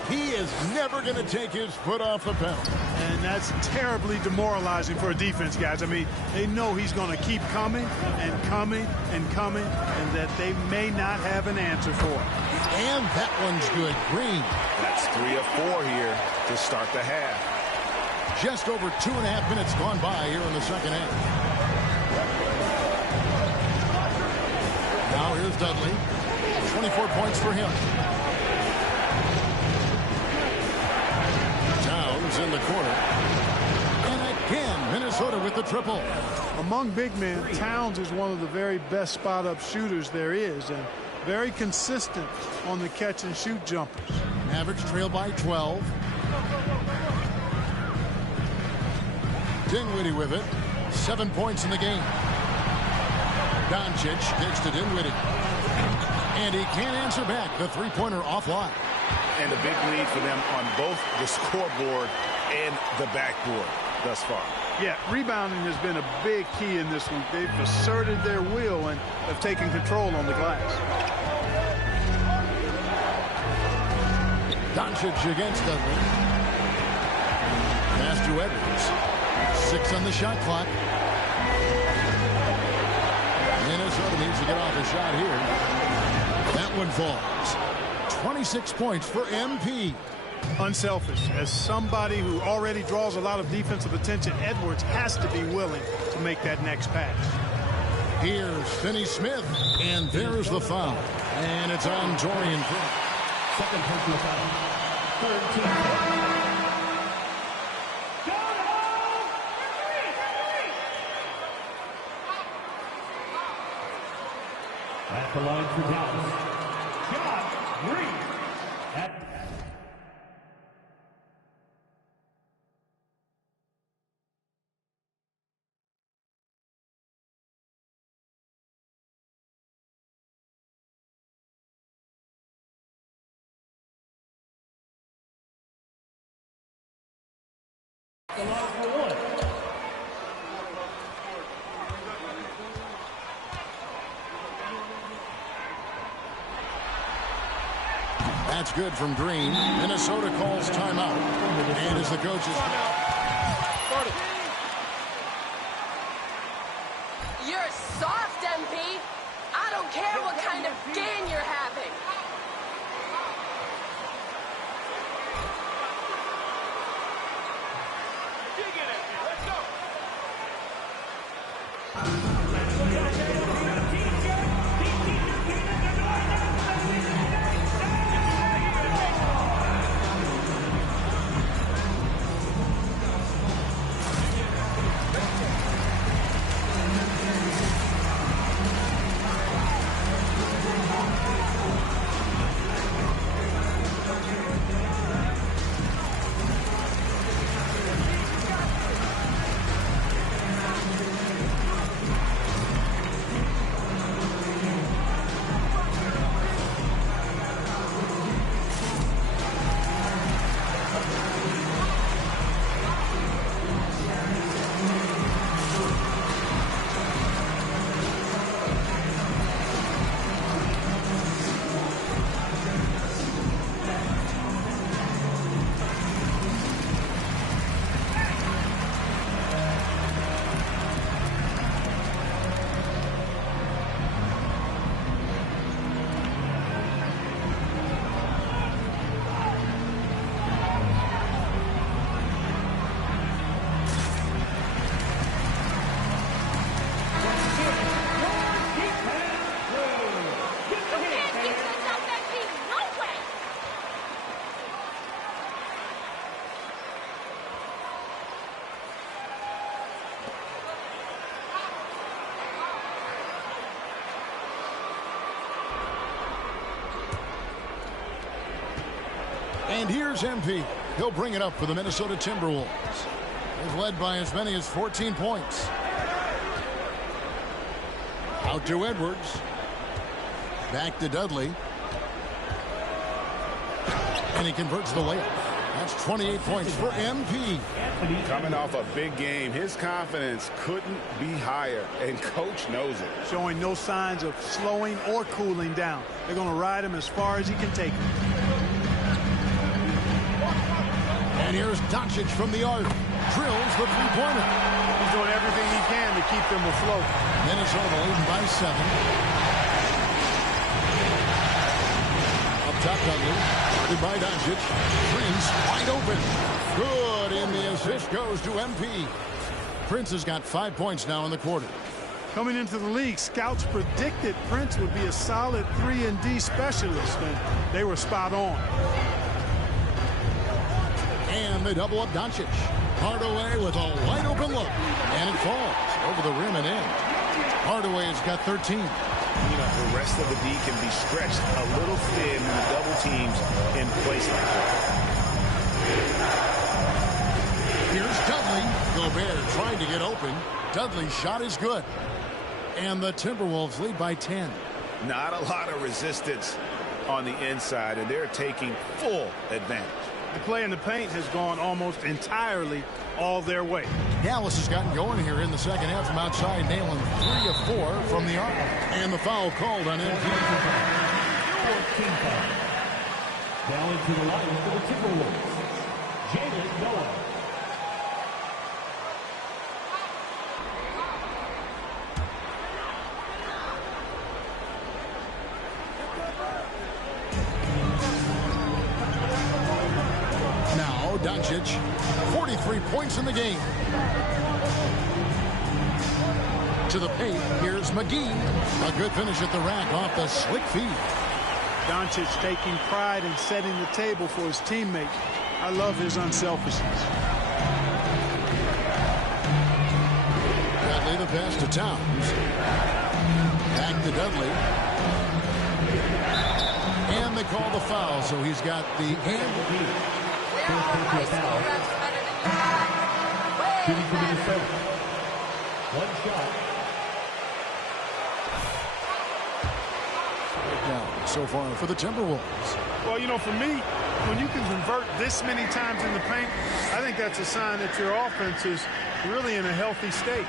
He is never going to take his foot off the pedal. And that's terribly demoralizing for a defense, guys. I mean, they know he's going to keep coming and coming and coming, and that they may not have an answer for it. And that one's good. Green. That's 3 of 4 here to start the half. Just over 2.5 minutes gone by here in the second half. Now here's Dudley. 24 points for him. Towns in the corner. And again, Minnesota with the triple. Among big men, Towns is one of the very best spot-up shooters there is, and very consistent on the catch-and-shoot jumpers. Mavericks trail by 12. Dinwiddie with it. 7 points in the game. Doncic kicks to Dinwiddie. And he can't answer back. The three-pointer offline. And a big lead for them on both the scoreboard and the backboard thus far. Yeah, rebounding has been a big key in this one. They've asserted their will and have taken control on the glass. Doncic against Dudley. Pass to Edwards. 6 on the shot clock. Minnesota needs to get off a shot here. That one falls. 26 points for MP. Unselfish. As somebody who already draws a lot of defensive attention, Edwards has to be willing to make that next pass. Here's Finney-Smith, and there's the foul. And it's on Taurean Prince. Second personal foul. Third team foul. At the line for Dallas, John Green. The line for one. That's good from Green. Minnesota calls timeout. And as the coaches... You're soft, MP. I don't care what kind of game you're having. And here's MP. He'll bring it up for the Minnesota Timberwolves. He's led by as many as 14 points. Out to Edwards. Back to Dudley. And he converts the layup. That's 28 points for MP. Coming off a big game, his confidence couldn't be higher, and coach knows it. Showing no signs of slowing or cooling down. They're going to ride him as far as he can take him. And here's Doncic from the arc. Drills the three-pointer. He's doing everything he can to keep them afloat. Minnesota leading by 7. Up top, Dudley. Guarded by Doncic. Prince wide open. Good, and the assist goes to MP. Prince has got 5 points now in the quarter. Coming into the league, scouts predicted Prince would be a solid 3-and-D specialist, and they were spot on. And they double up Doncic. Hardaway with a wide open look. And it falls over the rim and in. Hardaway's got 13. You know, the rest of the D can be stretched a little thin in the double teams in place like that. Here's Dudley. Gobert trying to get open. Dudley's shot is good. And the Timberwolves lead by 10. Not a lot of resistance on the inside, and they're taking full advantage. The play in the paint has gone almost entirely all their way. Dallas has gotten going here in the second half from outside, nailing 3 of 4 from the arc. And the foul called on MP. 14 foul. Now into the line for the Timberwolves, Jalen Noah. Now Doncic, 43 points in the game. To the paint, here's McGee. A good finish at the rack off the slick feed. Doncic taking pride in setting the table for his teammates. I love his unselfishness. Dudley the pass to Towns. Back to Dudley. And they call the foul, so he's got the hand. One shot. Now, so far for the Timberwolves. Well, you know, for me, when you can convert this many times in the paint, I think that's a sign that your offense is really in a healthy state.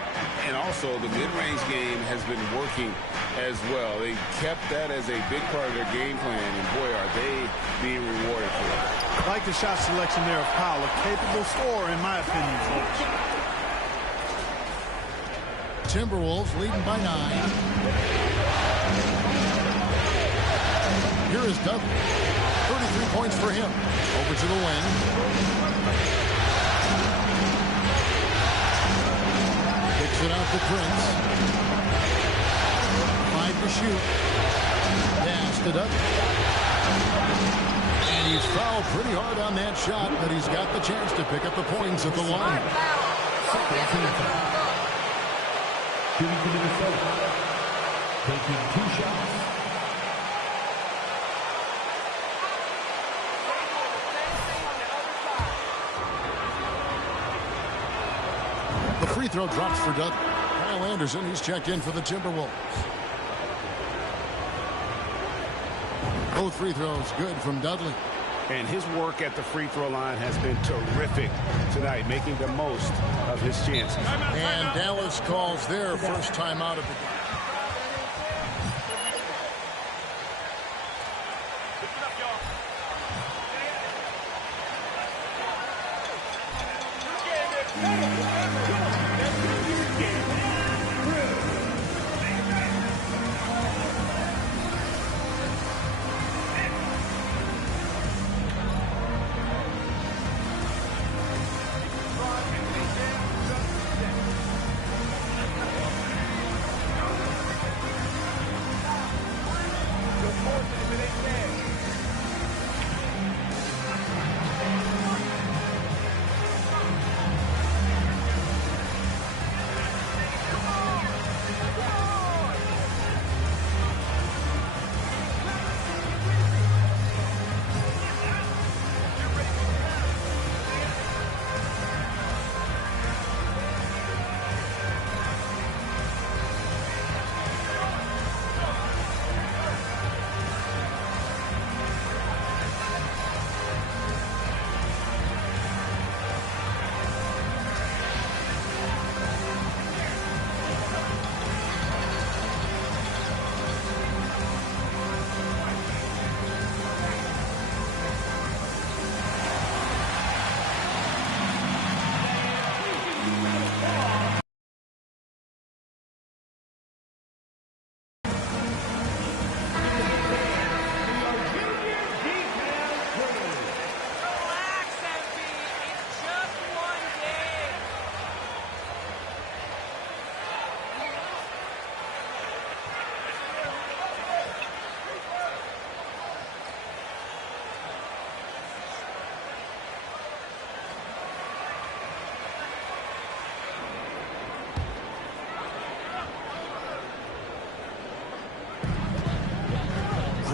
And also, the mid-range game has been working as well. They kept that as a big part of their game plan, and boy, are they being rewarded for it. I like the shot selection there of Powell, a capable scorer, in my opinion, folks. Timberwolves leading by 9. Here is Dudley. 33 points for him. Over to the wing. Kicks it out to Prince. 5 to shoot. Pass to Dudley. And he's fouled pretty hard on that shot, but he's got the chance to pick up the points at the line. Shooting to Minnesota. Taking 2 shots. The free throw drops for Dudley. Kyle Anderson, he's checked in for the Timberwolves. Both free throws good from Dudley. And his work at the free throw line has been terrific tonight, making the most of his chances. And Dallas calls their first time out of the game.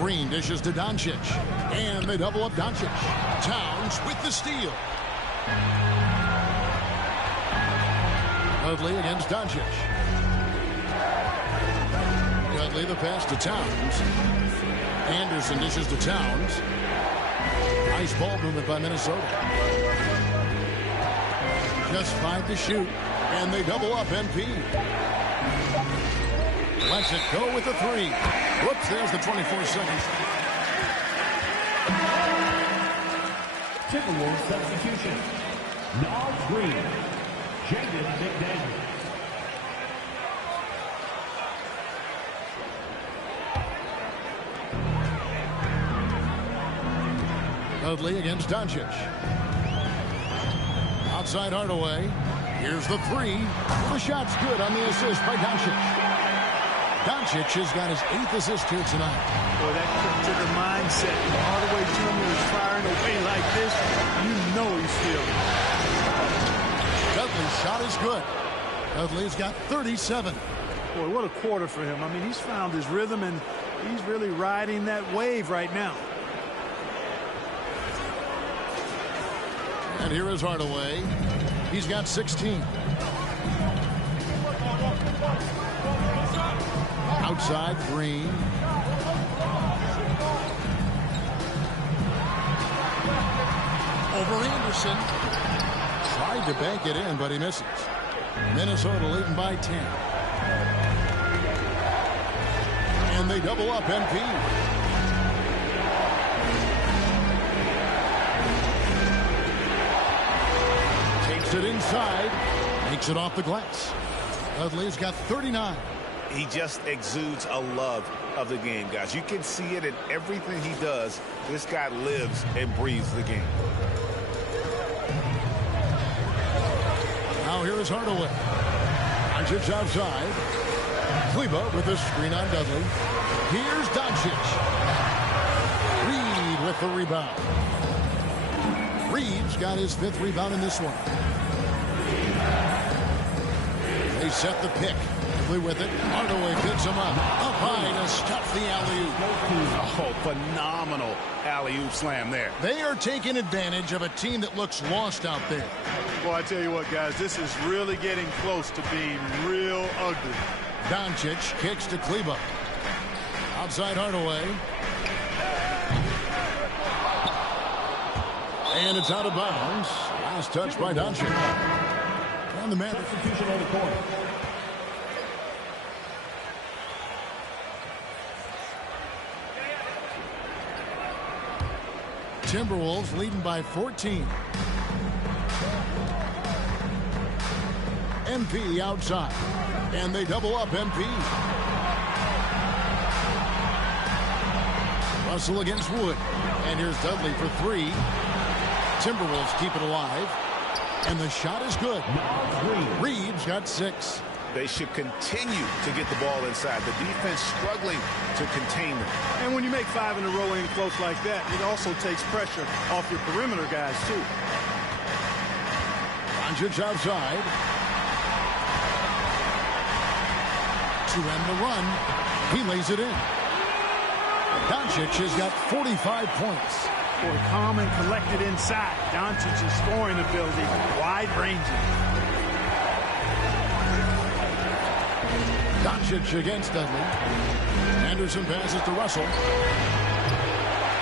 Green dishes to Doncic. And they double up Doncic. Towns with the steal. Dudley against Doncic. Dudley, the pass to Towns. Anderson dishes to Towns. Nice ball movement by Minnesota. Just 5 to shoot, and they double up MP. Lets it go with the 3. Whoops, there's the 24 seconds. Timberwolves substitution. Naz Green. Jaden McDaniels. Dudley against Doncic. Outside Hardaway. Here's the 3. The shot's good on the assist by Doncic. Doncic has got his 8th assist here tonight. Boy, that took a mindset. Hardaway Jr. is firing away like this. You know he's feeling it. Dudley's shot is good. Dudley's got 37. Boy, what a quarter for him. I mean, he's found his rhythm, and he's really riding that wave right now. And here is Hardaway. He's got 16. Outside, Green. Over Anderson. Tried to bank it in, but he misses. Minnesota leading by 10. And they double up MP. Takes it inside. Makes it off the glass. Dudley's got 39. He just exudes a love of the game, guys. You can see it in everything he does. This guy lives and breathes the game. Now here is Hardaway. Doncic outside. Kleber with the screen on Dudley. Here's Doncic. Reed with the rebound. Reed's got his 5th rebound in this one. They set the pick. With it, Hardaway picks him up high to stuff the alley-oop. Oh, phenomenal alley-oop slam there. They are taking advantage of a team that looks lost out there. Boy, I tell you what, guys, this is really getting close to being real ugly. Doncic kicks to Kleber. Outside Hardaway. And it's out of bounds. Last touch by Doncic. On the man. Substitution on the court. Timberwolves leading by 14. MP outside. And they double up MP. Russell against Wood. And here's Dudley for 3. Timberwolves keep it alive. And the shot is good. Reed's got 6. They should continue to get the ball inside. The defense struggling to contain them. And when you make 5 in a row in close like that, it also takes pressure off your perimeter guys, too. Doncic outside. To end the run. He lays it in. Doncic has got 45 points. Boy, calm and collected inside. Doncic's scoring ability, wide-ranging. Doncic against Dudley. Anderson passes to Russell.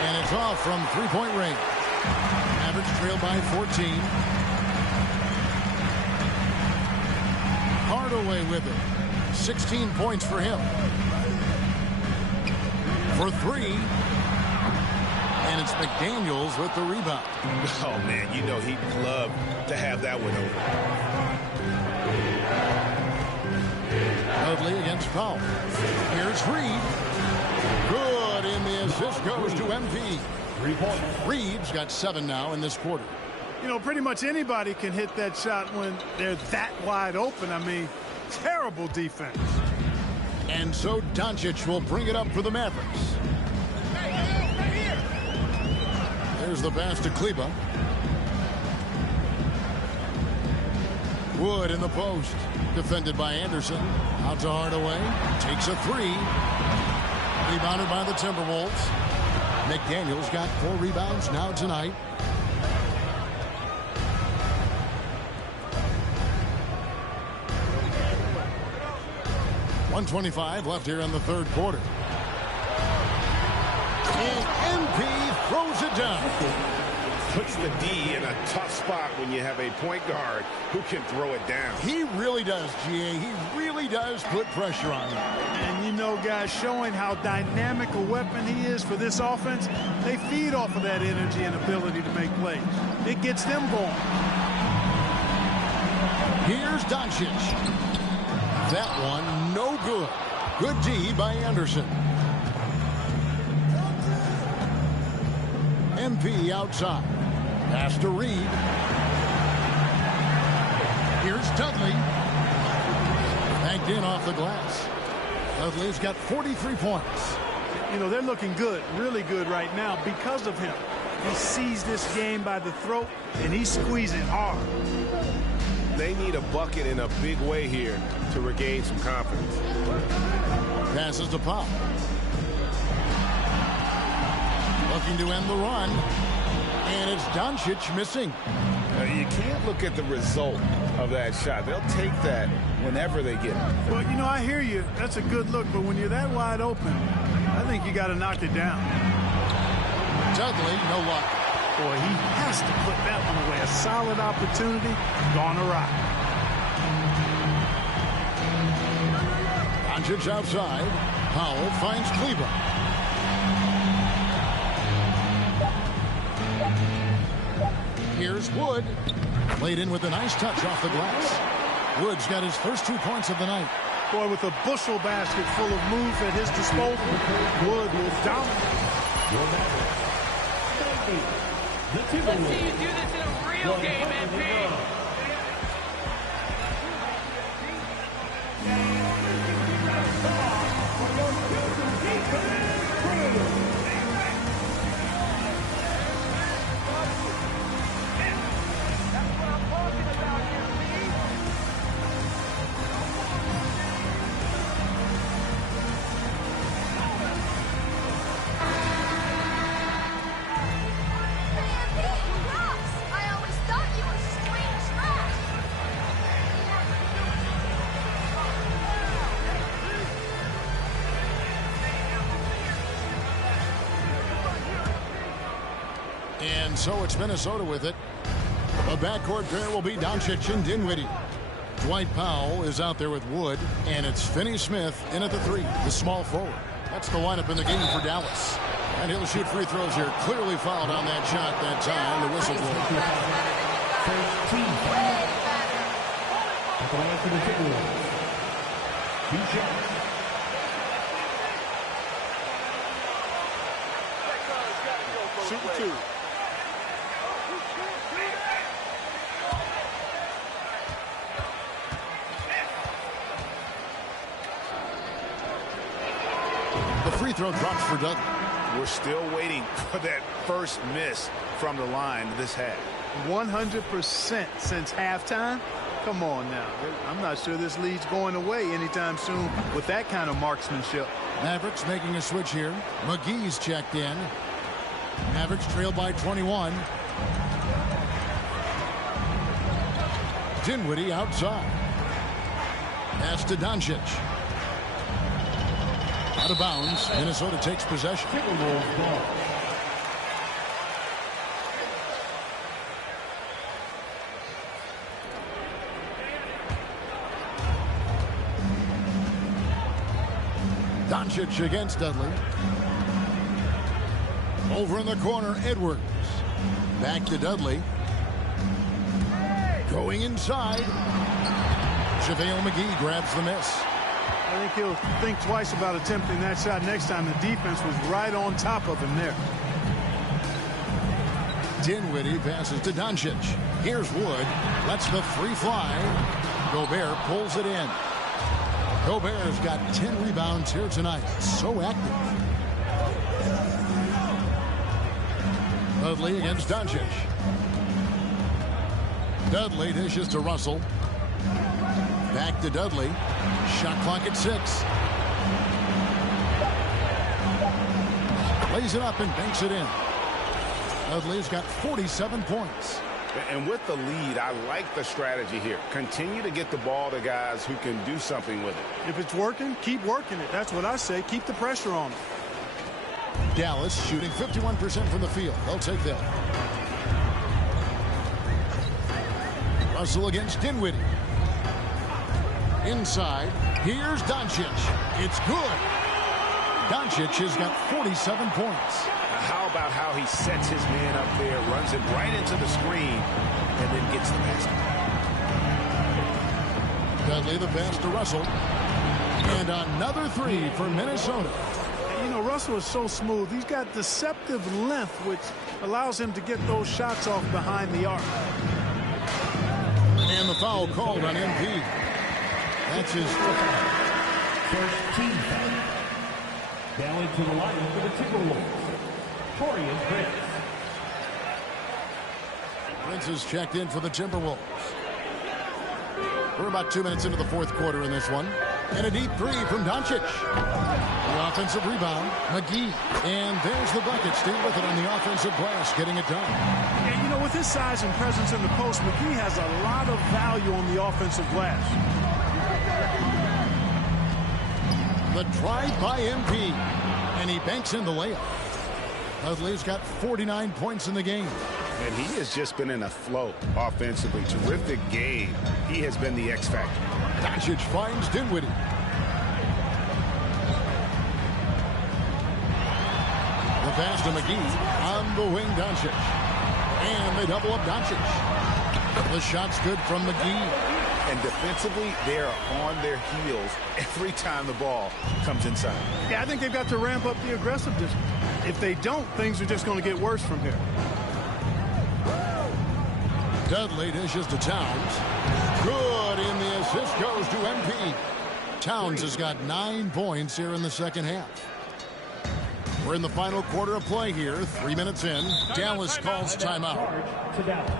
And it's off from three-point range. Mavericks trail by 14. Hardaway with it. 16 points for him. For 3. And it's McDaniels with the rebound. Oh, man, you know he'd love to have that one over. Dudley against Powell. Here's Reed. Good, and the assist goes to MP. 3 points. Reed's got 7 now in this quarter. You know, pretty much anybody can hit that shot when they're that wide open. I mean, terrible defense. And so Doncic will bring it up for the Mavericks. There's the pass to Kleber. Wood in the post. Defended by Anderson. Out to Hardaway. Takes a 3. Rebounded by the Timberwolves. McDaniels got 4 rebounds now tonight. 1:25 left here in the third quarter. And MP throws it down. Puts the D in a tough spot when you have a point guard who can throw it down. He really does, GA. He really does put pressure on him. And you know, guys, showing how dynamic a weapon he is for this offense, they feed off of that energy and ability to make plays. It gets them going. Here's Doncic. That one, no good. Good D by Anderson. MP outside. Pass to Reed. Here's Dudley. Banked in off the glass. Dudley's got 43 points. You know, they're looking good, really good right now because of him. He sees this game by the throat, and he's squeezing hard. They need a bucket in a big way here to regain some confidence. Passes to Pop. Looking to end the run. And it's Doncic missing. You can't look at the result of that shot. They'll take that whenever they get it. Well, you know, I hear you. That's a good look. But when you're that wide open, I think you got to knock it down. Dudley, no luck. Boy, he has to put that one away. A solid opportunity gone awry. Doncic outside. Powell finds Cleveland. Here's Wood. Laid in with a nice touch off the glass. Wood's got his first 2 points of the night. Boy, with a bushel basket full of moves at his disposal, Wood will dominate. Let's see you do this in a real game, MP. And so it's Minnesota with it. The backcourt pair will be Doncic and Dinwiddie. Dwight Powell is out there with Wood, and it's Finney-Smith in at the 3, the small forward. That's the lineup in the game for Dallas. And he'll shoot free throws here. Clearly fouled on that shot that time. The whistle blows. 13 at the line for the Timberwolves. Super 2. The free throw drops for Dudley. We're still waiting for that first miss from the line this half. 100% since halftime. Come on now. I'm not sure this lead's going away anytime soon with that kind of marksmanship. Mavericks making a switch here. McGee's checked in. Mavericks trail by 21. Dinwiddie outside. Pass to Doncic. Out of bounds. Minnesota takes possession. Doncic against Dudley. Over in the corner, Edwards. Back to Dudley. Going inside. JaVale McGee grabs the miss. I think he'll think twice about attempting that shot next time. The defense was right on top of him there. Dinwiddie passes to Doncic. Here's Wood. Lets the three fly. Gobert pulls it in. Gobert's got 10 rebounds here tonight. So active. Dudley against Doncic. Dudley dishes to Russell. Back to Dudley. Shot clock at 6. Lays it up and banks it in. Dudley's got 47 points. And with the lead, I like the strategy here. Continue to get the ball to guys who can do something with it. If it's working, keep working it. That's what I say. Keep the pressure on it. Dallas shooting 51% from the field. They'll take that. Russell against Dinwiddie. Inside, here's Doncic. It's good. Doncic has got 47 points. How about how he sets his man up there, runs it right into the screen, and then gets the basket. Dudley the pass to Russell. And another three for Minnesota. You know, Russell is so smooth. He's got deceptive length, which allows him to get those shots off behind the arc. And the foul called on MP. That's his First team foul. Down into the line for the Timberwolves. Torian Prince. Prince is checked in for the Timberwolves. We're about 2 minutes into the fourth quarter in this one. And a deep three from Doncic. The offensive rebound, McGee. And there's the bucket. Stay with it on the offensive glass, getting it done. And, you know, with his size and presence in the post, McGee has a lot of value on the offensive glass. The drive by MP. And he banks in the layup. Dudley's got 49 points in the game. And he has just been in a flow offensively. Terrific game. He has been the X factor. Doncic finds Dinwiddie. The pass to McGee on the wing, Doncic. And they double up Doncic. The shot's good from McGee. And defensively, they are on their heels every time the ball comes inside. Yeah, I think they've got to ramp up the aggressiveness. If they don't, things are just going to get worse from here. Dudley dishes to Towns. Good, and the assist goes to MP. Towns has got 9 points here in the second half. We're in the final quarter of play here. 3 minutes in. Dallas calls timeout. To Dallas.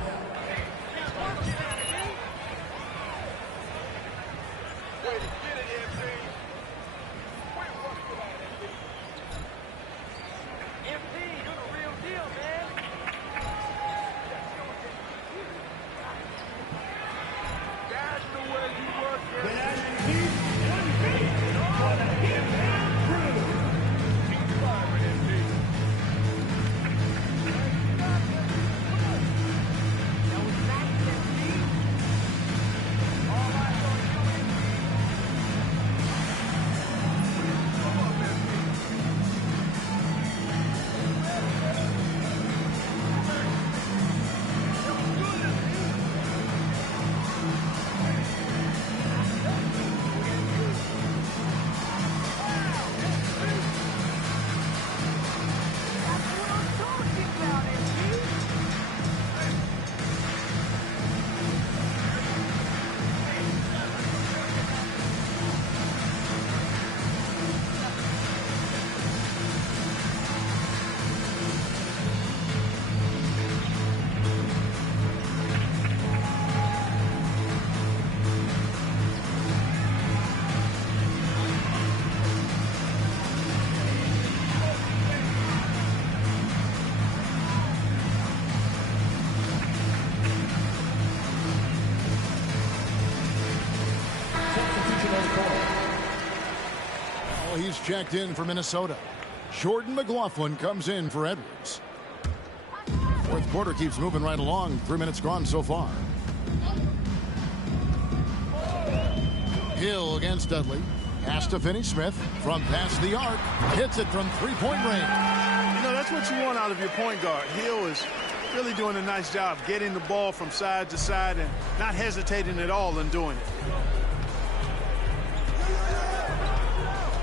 He's checked in for Minnesota. Jordan McLaughlin comes in for Edwards. Fourth quarter keeps moving right along. 3 minutes gone so far. Hill against Dudley. Pass to Finney-Smith from past the arc. Hits it from three-point range. You know, that's what you want out of your point guard. Hill is really doing a nice job getting the ball from side to side and not hesitating at all in doing it.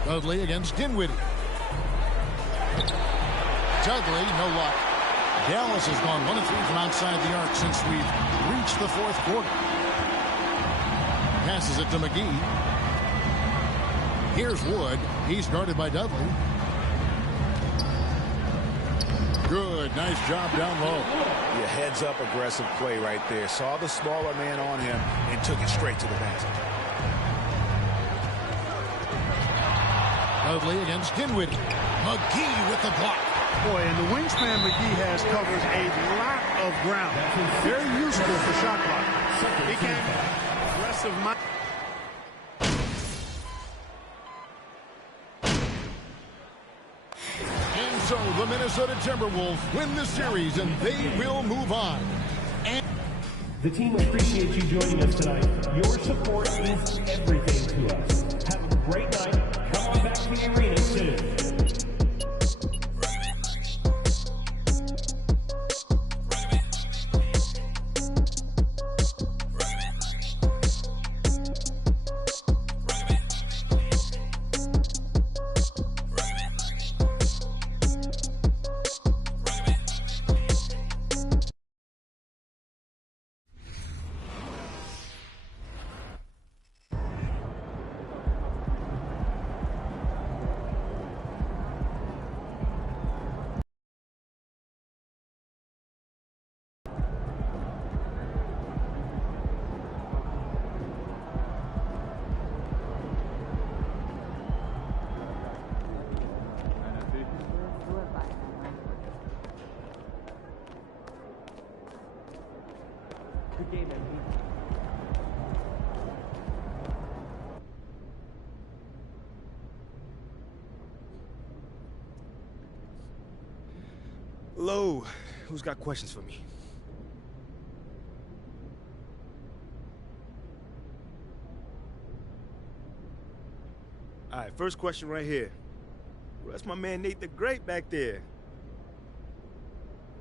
Dudley against Dinwiddie. Dudley, no luck. Dallas has gone 1 of 3 from outside the arc since we've reached the fourth quarter. Passes it to McGee. Here's Wood. He's guarded by Dudley. Good, nice job down low. Yeah, heads-up aggressive play right there. Saw the smaller man on him and took it straight to the basket. Dudley against Dinwiddie. McGee with the block. Boy, and the wingspan McGee has covers a lot of ground. Very useful for shot clock. He can aggressive. And so the Minnesota Timberwolves win the series, and they will move on. The team appreciates you joining us tonight. Your support is everything to us. Have a great night. Come on back to the arena soon. Good game, MP. Hello. Who's got questions for me? All right, first question right here. Well, that's my man Nate the Great back there.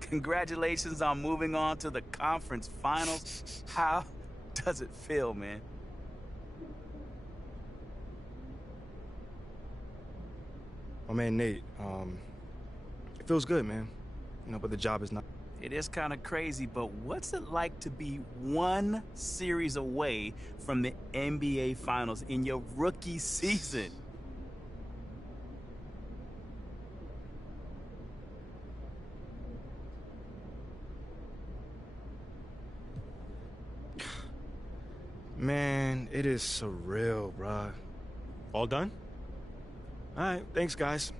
Congratulations on moving on to the conference finals. How does it feel, man? My man Nate, it feels good, man. You know, but the job is not. It is kind of crazy, but what's it like to be one series away from the NBA Finals in your rookie season? Man, it is surreal, bruh. All done? All right, thanks, guys.